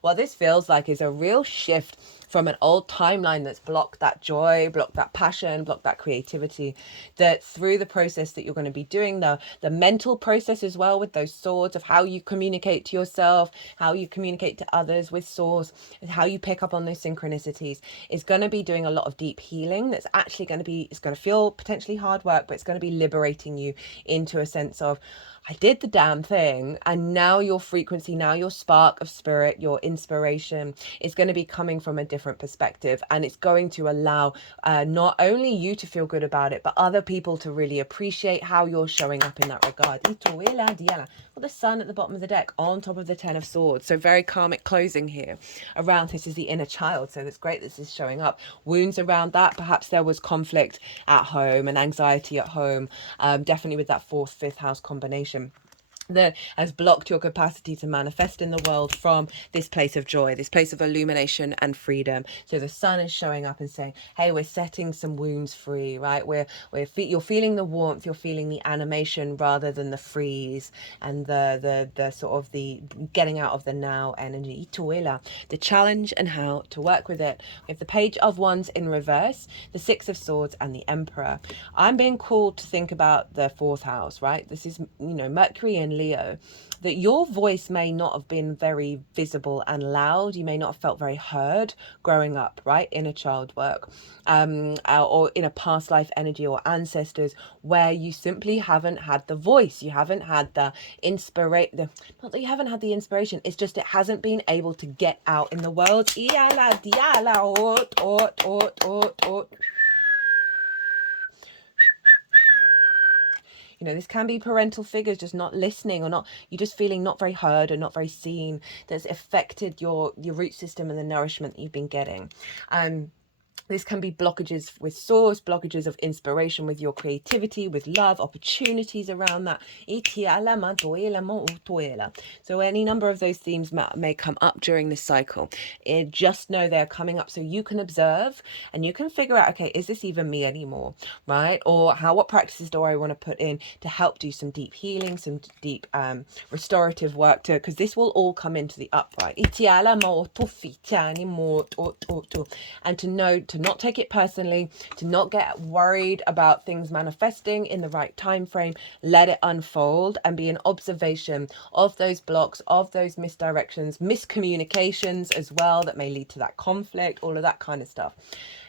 What this feels like is a real shift from an old timeline that's blocked that joy, blocked that passion, blocked that creativity, that through the process that you're going to be doing, the mental process as well with those swords of how you communicate to yourself, how you communicate to others with swords, how you pick up on those synchronicities, is going to be doing a lot of deep healing. That's actually going to be, it's going to feel potentially hard work, but it's going to be liberating you into a sense of, I did the damn thing, and now your frequency, now your spark of spirit, your inspiration is going to be coming from a different perspective, and it's going to allow not only you to feel good about it, but other people to really appreciate how you're showing up in that regard. Well, the sun at the bottom of the deck on top of the 10 of swords, so very karmic closing here around this is the inner child. So that's great, this is showing up. Wounds around that, perhaps there was conflict at home and anxiety at home, definitely with that 4th, 5th house combination that has blocked your capacity to manifest in the world from this place of joy, this place of illumination and freedom. So the sun is showing up and saying, hey, we're setting some wounds free, right? You're feeling the warmth, you're feeling the animation rather than the freeze and the sort of the getting out of the now energy. The challenge and how to work with it. We have the Page of Wands in reverse, the 6 of Swords, and the Emperor. I'm being called to think about the 4th house, right? This is, Mercury and Leo, that your voice may not have been very visible and loud. You may not have felt very heard growing up, right? Inner child work, or in a past life energy or ancestors where you simply haven't had the voice. You haven't had the inspiration. Not that you haven't had the inspiration. It's just it hasn't been able to get out in the world. This can be parental figures just not listening, or not, you're just feeling not very heard or not very seen. That's affected your root system and the nourishment that you've been getting. This can be blockages with source, blockages of inspiration with your creativity, with love, opportunities around that. So any number of those themes may come up during this cycle. Just know they're coming up so you can observe and you can figure out, okay, is this even me anymore, right? Or what practices do I want to put in to help do some deep healing, some deep restorative work, because this will all come into the upright. And to know to not take it personally, to not get worried about things manifesting in the right time frame. Let it unfold and be an observation of those blocks, of those misdirections, miscommunications as well that may lead to that conflict, all of that kind of stuff.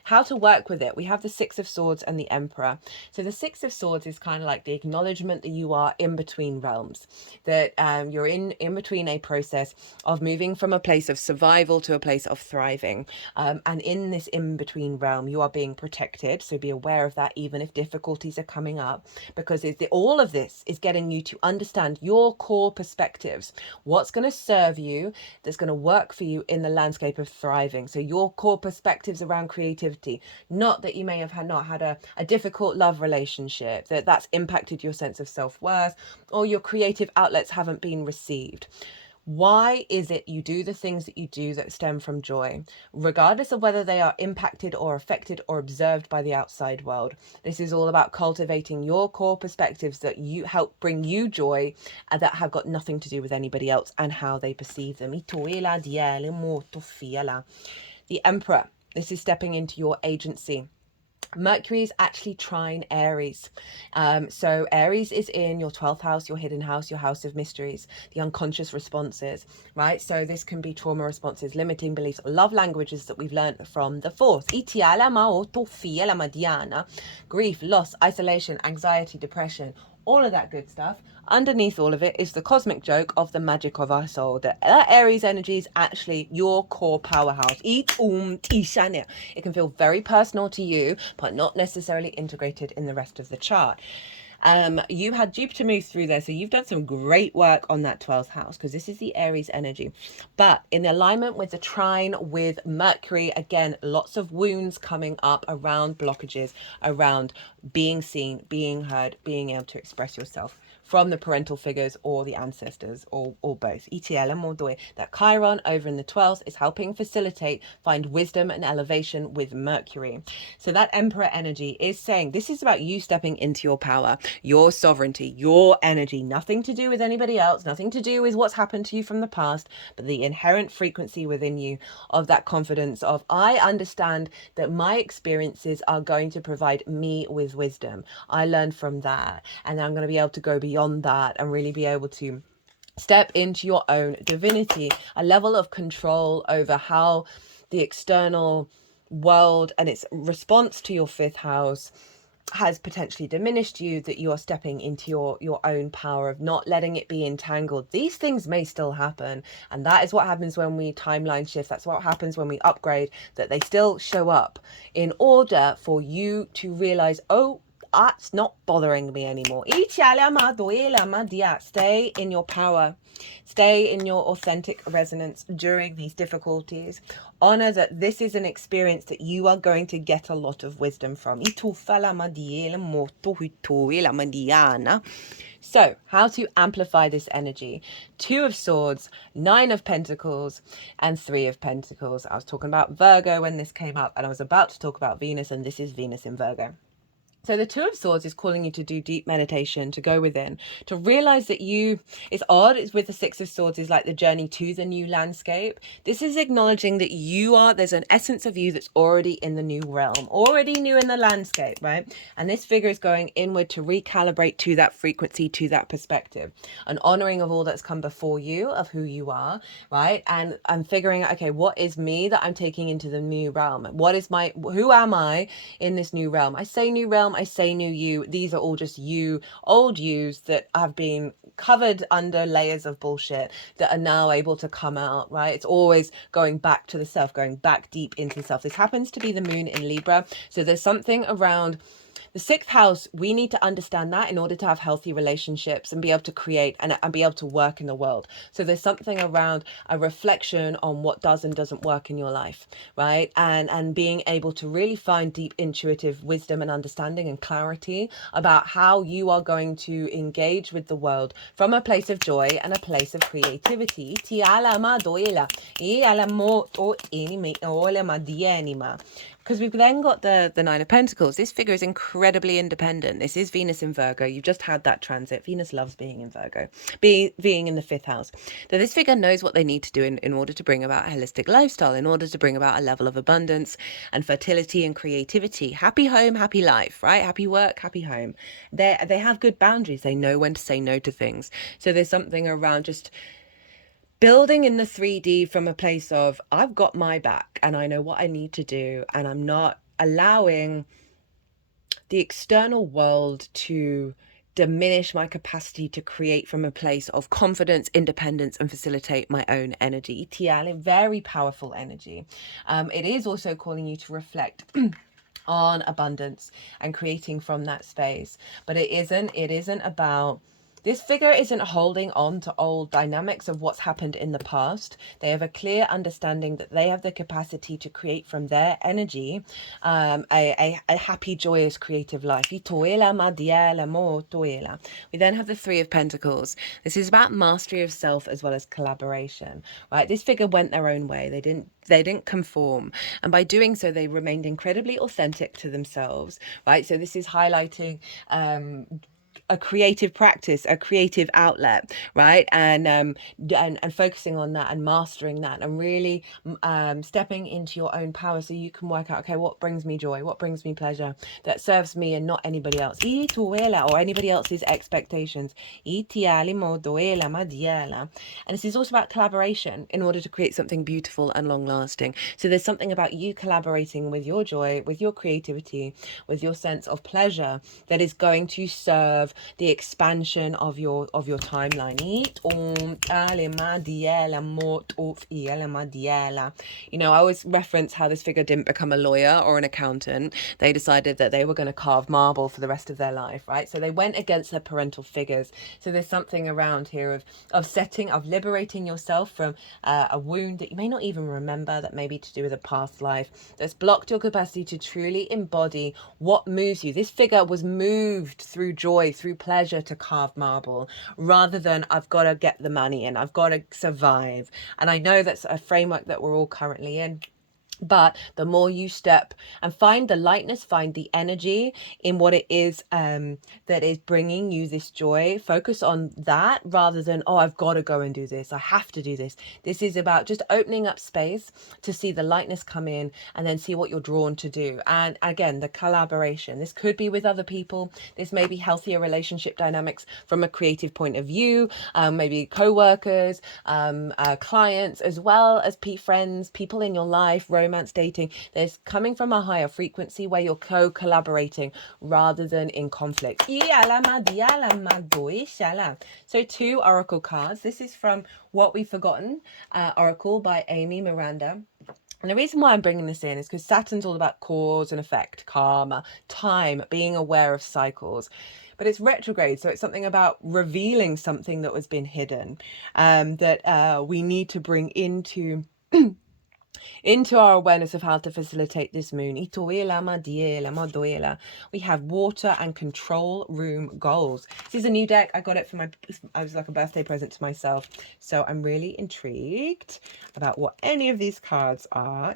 How to work with it. We have the 6 of Swords and the Emperor. So the 6 of Swords is kind of like the acknowledgement that you are in between realms, that you're in between a process of moving from a place of survival to a place of thriving. And in this in between realm, you are being protected. So be aware of that, even if difficulties are coming up, because all of this is getting you to understand your core perspectives. What's going to serve you, that's going to work for you in the landscape of thriving. So your core perspectives around creativity. Not that you may have not had a difficult love relationship, that's impacted your sense of self-worth, or your creative outlets haven't been received. Why is it you do the things that you do that stem from joy, regardless of whether they are impacted or affected or observed by the outside world? This is all about cultivating your core perspectives that you help bring you joy and that have got nothing to do with anybody else and how they perceive them. The Emperor. This is stepping into your agency. Mercury is actually trine Aries. So Aries is in your 12th house, your hidden house, your house of mysteries, the unconscious responses, right? So this can be trauma responses, limiting beliefs, love languages that we've learned from the 4th. Grief, loss, isolation, anxiety, depression, all of that good stuff. Underneath all of it is the cosmic joke of the magic of our soul. That Aries energy is actually your core powerhouse. It can feel very personal to you, but not necessarily integrated in the rest of the chart. You had Jupiter move through there, so you've done some great work on that 12th house, because this is the Aries energy. But in alignment with the trine with Mercury, again, lots of wounds coming up around blockages, around being seen, being heard, being able to express yourself from the parental figures or the ancestors, or both. That Chiron over in the 12th is helping facilitate, find wisdom and elevation with Mercury. So that Emperor energy is saying this is about you stepping into your power, your sovereignty, your energy, nothing to do with anybody else, nothing to do with what's happened to you from the past, but the inherent frequency within you of that confidence of, I understand that my experiences are going to provide me with wisdom. I learned from that, and I'm going to be able to go beyond that and really be able to step into your own divinity, a level of control over how the external world and its response to your 5th house has potentially diminished you, that you are stepping into your own power of not letting it be entangled. These things may still happen, and that is what happens when we timeline shift. That's what happens when we upgrade, that they still show up in order for you to realize, oh, that's not bothering me anymore. Stay in your power. Stay in your authentic resonance during these difficulties. Honor that this is an experience that you are going to get a lot of wisdom from. So, how to amplify this energy? 2 of Swords, 9 of Pentacles, and 3 of Pentacles. I was talking about Virgo when this came up, and I was about to talk about Venus, and this is Venus in Virgo. So the 2 of Swords is calling you to do deep meditation, to go within, to realize that it's odd, it's with the 6 of Swords is like the journey to the new landscape. This is acknowledging that there's an essence of you that's already in the new realm, already new in the landscape, right? And this figure is going inward to recalibrate to that frequency, to that perspective, an honoring of all that's come before you, of who you are, right? And I'm figuring out, okay, what is me that I'm taking into the new realm? Who am I in this new realm? I say new realm, I say new you. These are all just you, old yous that have been covered under layers of bullshit that are now able to come out, right? It's always going back to the self, going back deep into self. This happens to be the moon in Libra. So there's something around the 6th house. We need to understand that in order to have healthy relationships and be able to create and be able to work in the world. So there's something around a reflection on what does and doesn't work in your life, right? And being able to really find deep intuitive wisdom and understanding and clarity about how you are going to engage with the world from a place of joy and a place of creativity. Because we've then got the 9 of Pentacles. This figure is incredibly independent. This is Venus in Virgo. You've just had that transit. Venus loves being in Virgo, being in the 5th house. So this figure knows what they need to do in order to bring about a holistic lifestyle, in order to bring about a level of abundance and fertility and creativity. Happy home, happy life, right? Happy work, happy home. They have good boundaries. They know when to say no to things. So there's something around just building in the 3D from a place of, I've got my back and I know what I need to do, and I'm not allowing the external world to diminish my capacity to create from a place of confidence, independence, and facilitate my own energy. Tiale, very powerful energy. It is also calling you to reflect on abundance and creating from that space. But it isn't about, this figure isn't holding on to old dynamics of what's happened in the past. They have a clear understanding that they have the capacity to create from their energy a happy, joyous, creative life. We then have the 3 of Pentacles. This is about mastery of self as well as collaboration, right? This figure went their own way. They didn't conform, and by doing so they remained incredibly authentic to themselves, right? So this is highlighting a creative practice, a creative outlet, right? And focusing on that and mastering that and really stepping into your own power, so you can work out, okay, what brings me joy, what brings me pleasure, that serves me and not anybody else, or anybody else's expectations. And this is also about collaboration in order to create something beautiful and long lasting. So there's something about you collaborating with your joy, with your creativity, with your sense of pleasure, that is going to serve of the expansion of your timeline. You know, I always reference how this figure didn't become a lawyer or an accountant. They decided that they were going to carve marble for the rest of their life, right? So they went against their parental figures. So there's something around here of liberating yourself from a wound that you may not even remember, that may be to do with a past life, that's blocked your capacity to truly embody what moves you. This figure was moved through joy, through pleasure to carve marble, rather than I've got to get the money in, I've got to survive. And I know that's a framework that we're all currently in. But the more you step and find the lightness, find the energy in what it is that is bringing you this joy, focus on that rather than, oh, I've got to go and do this, I have to do this. This is about just opening up space to see the lightness come in and then see what you're drawn to do. And again, the collaboration. This could be with other people. This may be healthier relationship dynamics from a creative point of view, maybe co-workers, clients, as well as friends, people in your life, romance, dating. There's coming from a higher frequency where you're co-collaborating rather than in conflict. So 2 oracle cards. This is from What We've Forgotten, Oracle by Amy Miranda. And the reason why I'm bringing this in is because Saturn's all about cause and effect, karma, time, being aware of cycles. But it's retrograde, so it's something about revealing something that was been hidden, that we need to bring into our awareness of how to facilitate this moon. We have water and control room goals. This is a new deck. I got it for I was like a birthday present to myself. So I'm really intrigued about what any of these cards are.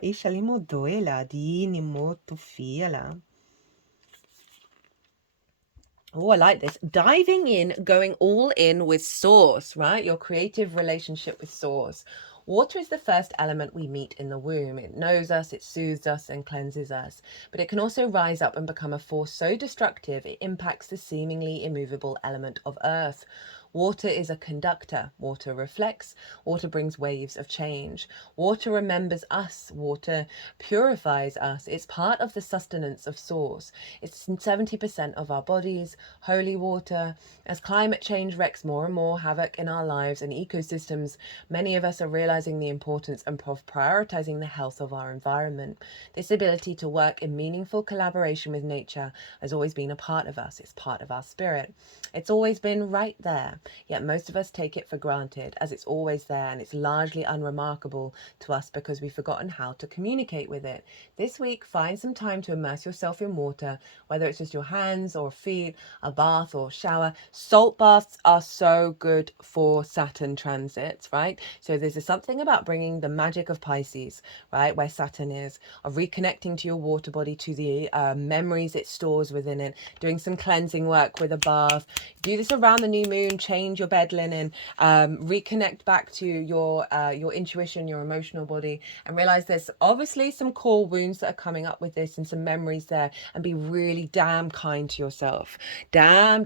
Oh, I like this. Diving in, going all in with source, right? Your creative relationship with source. Water is the first element we meet in the womb. It knows us, it soothes us and cleanses us. But it can also rise up and become a force so destructive it impacts the seemingly immovable element of earth. Water is a conductor. Water reflects. Water brings waves of change. Water remembers us. Water purifies us. It's part of the sustenance of source. It's in 70% of our bodies. Holy water. As climate change wreaks more and more havoc in our lives and ecosystems, many of us are realizing the importance of prioritizing the health of our environment. This ability to work in meaningful collaboration with nature has always been a part of us. It's part of our spirit. It's always been right there. Yet most of us take it for granted, as it's always there and it's largely unremarkable to us because we've forgotten how to communicate with it. This week, find some time to immerse yourself in water, whether it's just your hands or feet, a bath or shower. Salt baths are so good for Saturn transits, right? So there's something about bringing the magic of Pisces, right, where Saturn is, of reconnecting to your water body, to the memories it stores within it, doing some cleansing work with a bath. Do this around the new moon. Change your bed linen, reconnect back to your intuition, your emotional body, and realize there's obviously some core wounds that are coming up with this and some memories there, and be really damn kind to yourself. Damn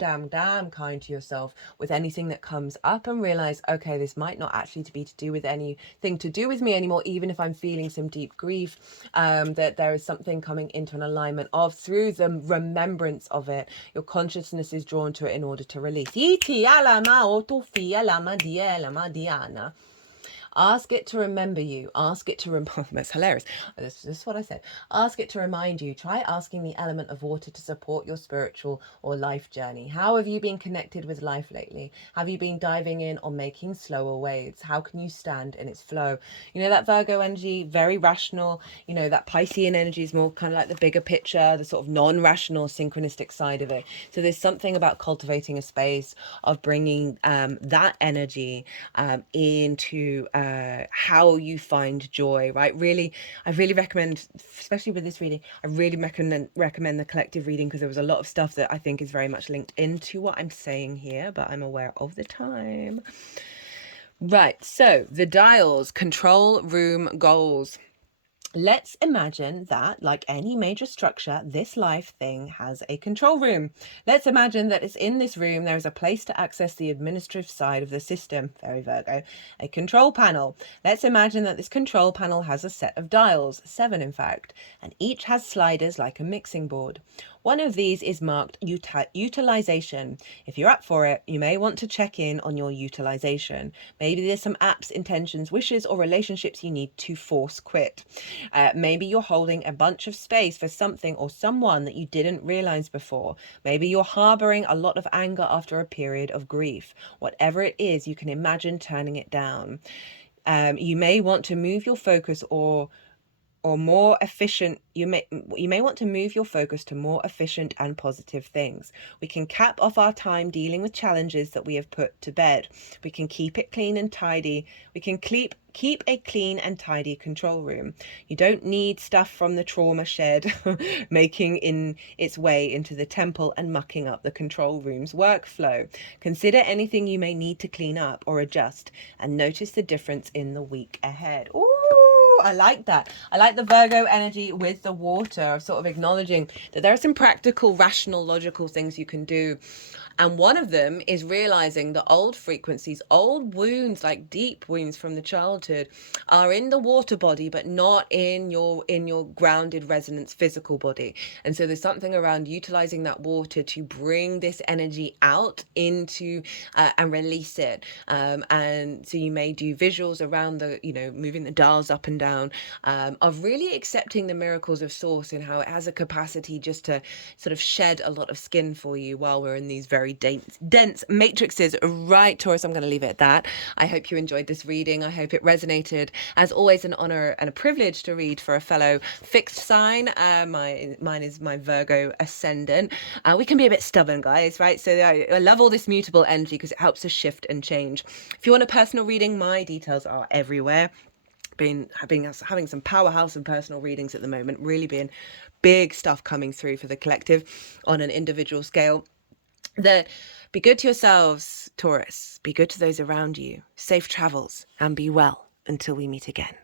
kind to yourself with anything that comes up, and realize, okay, this might not actually be to do with anything to do with me anymore, even if I'm feeling some deep grief, that there is something coming into an alignment of, through the remembrance of it, your consciousness is drawn to it in order to release. Ask it to remember you. Ask it to that's hilarious. This is what I said. Ask it to remind you. Try asking the element of water to support your spiritual or life journey. How have you been connected with life lately? Have you been diving in or making slower waves? How can you stand in its flow? You know, that Virgo energy, very rational. You know, that Piscean energy is more kind of like the bigger picture, the sort of non-rational, synchronistic side of it. So there's something about cultivating a space of bringing that energy into how you find joy, right? I really recommend, especially with this reading, I really recommend the collective reading, because there was a lot of stuff that I think is very much linked into what I'm saying here, but I'm aware of the time. Right, so the dials, control room goals. Let's imagine that, like any major structure, this life thing has a control room. Let's imagine that it's in this room, there is a place to access the administrative side of the system, very Virgo, a control panel. Let's imagine that this control panel has a set of dials, 7 in fact, and each has sliders like a mixing board. One of these is marked utilization. If you're up for it, you may want to check in on your utilization. Maybe there's some apps, intentions, wishes, or relationships you need to force quit. Maybe you're holding a bunch of space for something or someone that you didn't realize before. Maybe you're harboring a lot of anger after a period of grief. Whatever it is, you can imagine turning it down. You may want to move your focus or more efficient. You may want to move your focus to more efficient and positive things. We can cap off our time dealing with challenges that we have put to bed. We can keep it clean and tidy. We can keep a clean and tidy control room. You don't need stuff from the trauma shed making its way into the temple and mucking up the control room's workflow. Consider anything you may need to clean up or adjust, and notice the difference in the week ahead. Ooh, I like that. I like the Virgo energy with the water, of sort of acknowledging that there are some practical, rational, logical things you can do. And one of them is realizing that old frequencies, old wounds, like deep wounds from the childhood, are in the water body, but not in your grounded resonance physical body. And so there's something around utilizing that water to bring this energy out into and release it. And so you may do visuals around the, moving the dials up and down, of really accepting the miracles of source and how it has a capacity just to sort of shed a lot of skin for you while we're in these very dense matrices. Right, Taurus, I'm going to leave it at that. I hope you enjoyed this reading. I hope it resonated. As always, an honor and a privilege to read for a fellow fixed sign. Mine is my Virgo ascendant. We can be a bit stubborn, guys, right? So I love all this mutable energy because it helps us shift and change. If you want a personal reading, my details are everywhere. Having some powerhouse and personal readings at the moment, really being big stuff coming through for the collective on an individual scale. Be good to yourselves, Taurus. Be good to those around you. Safe travels and be well until we meet again.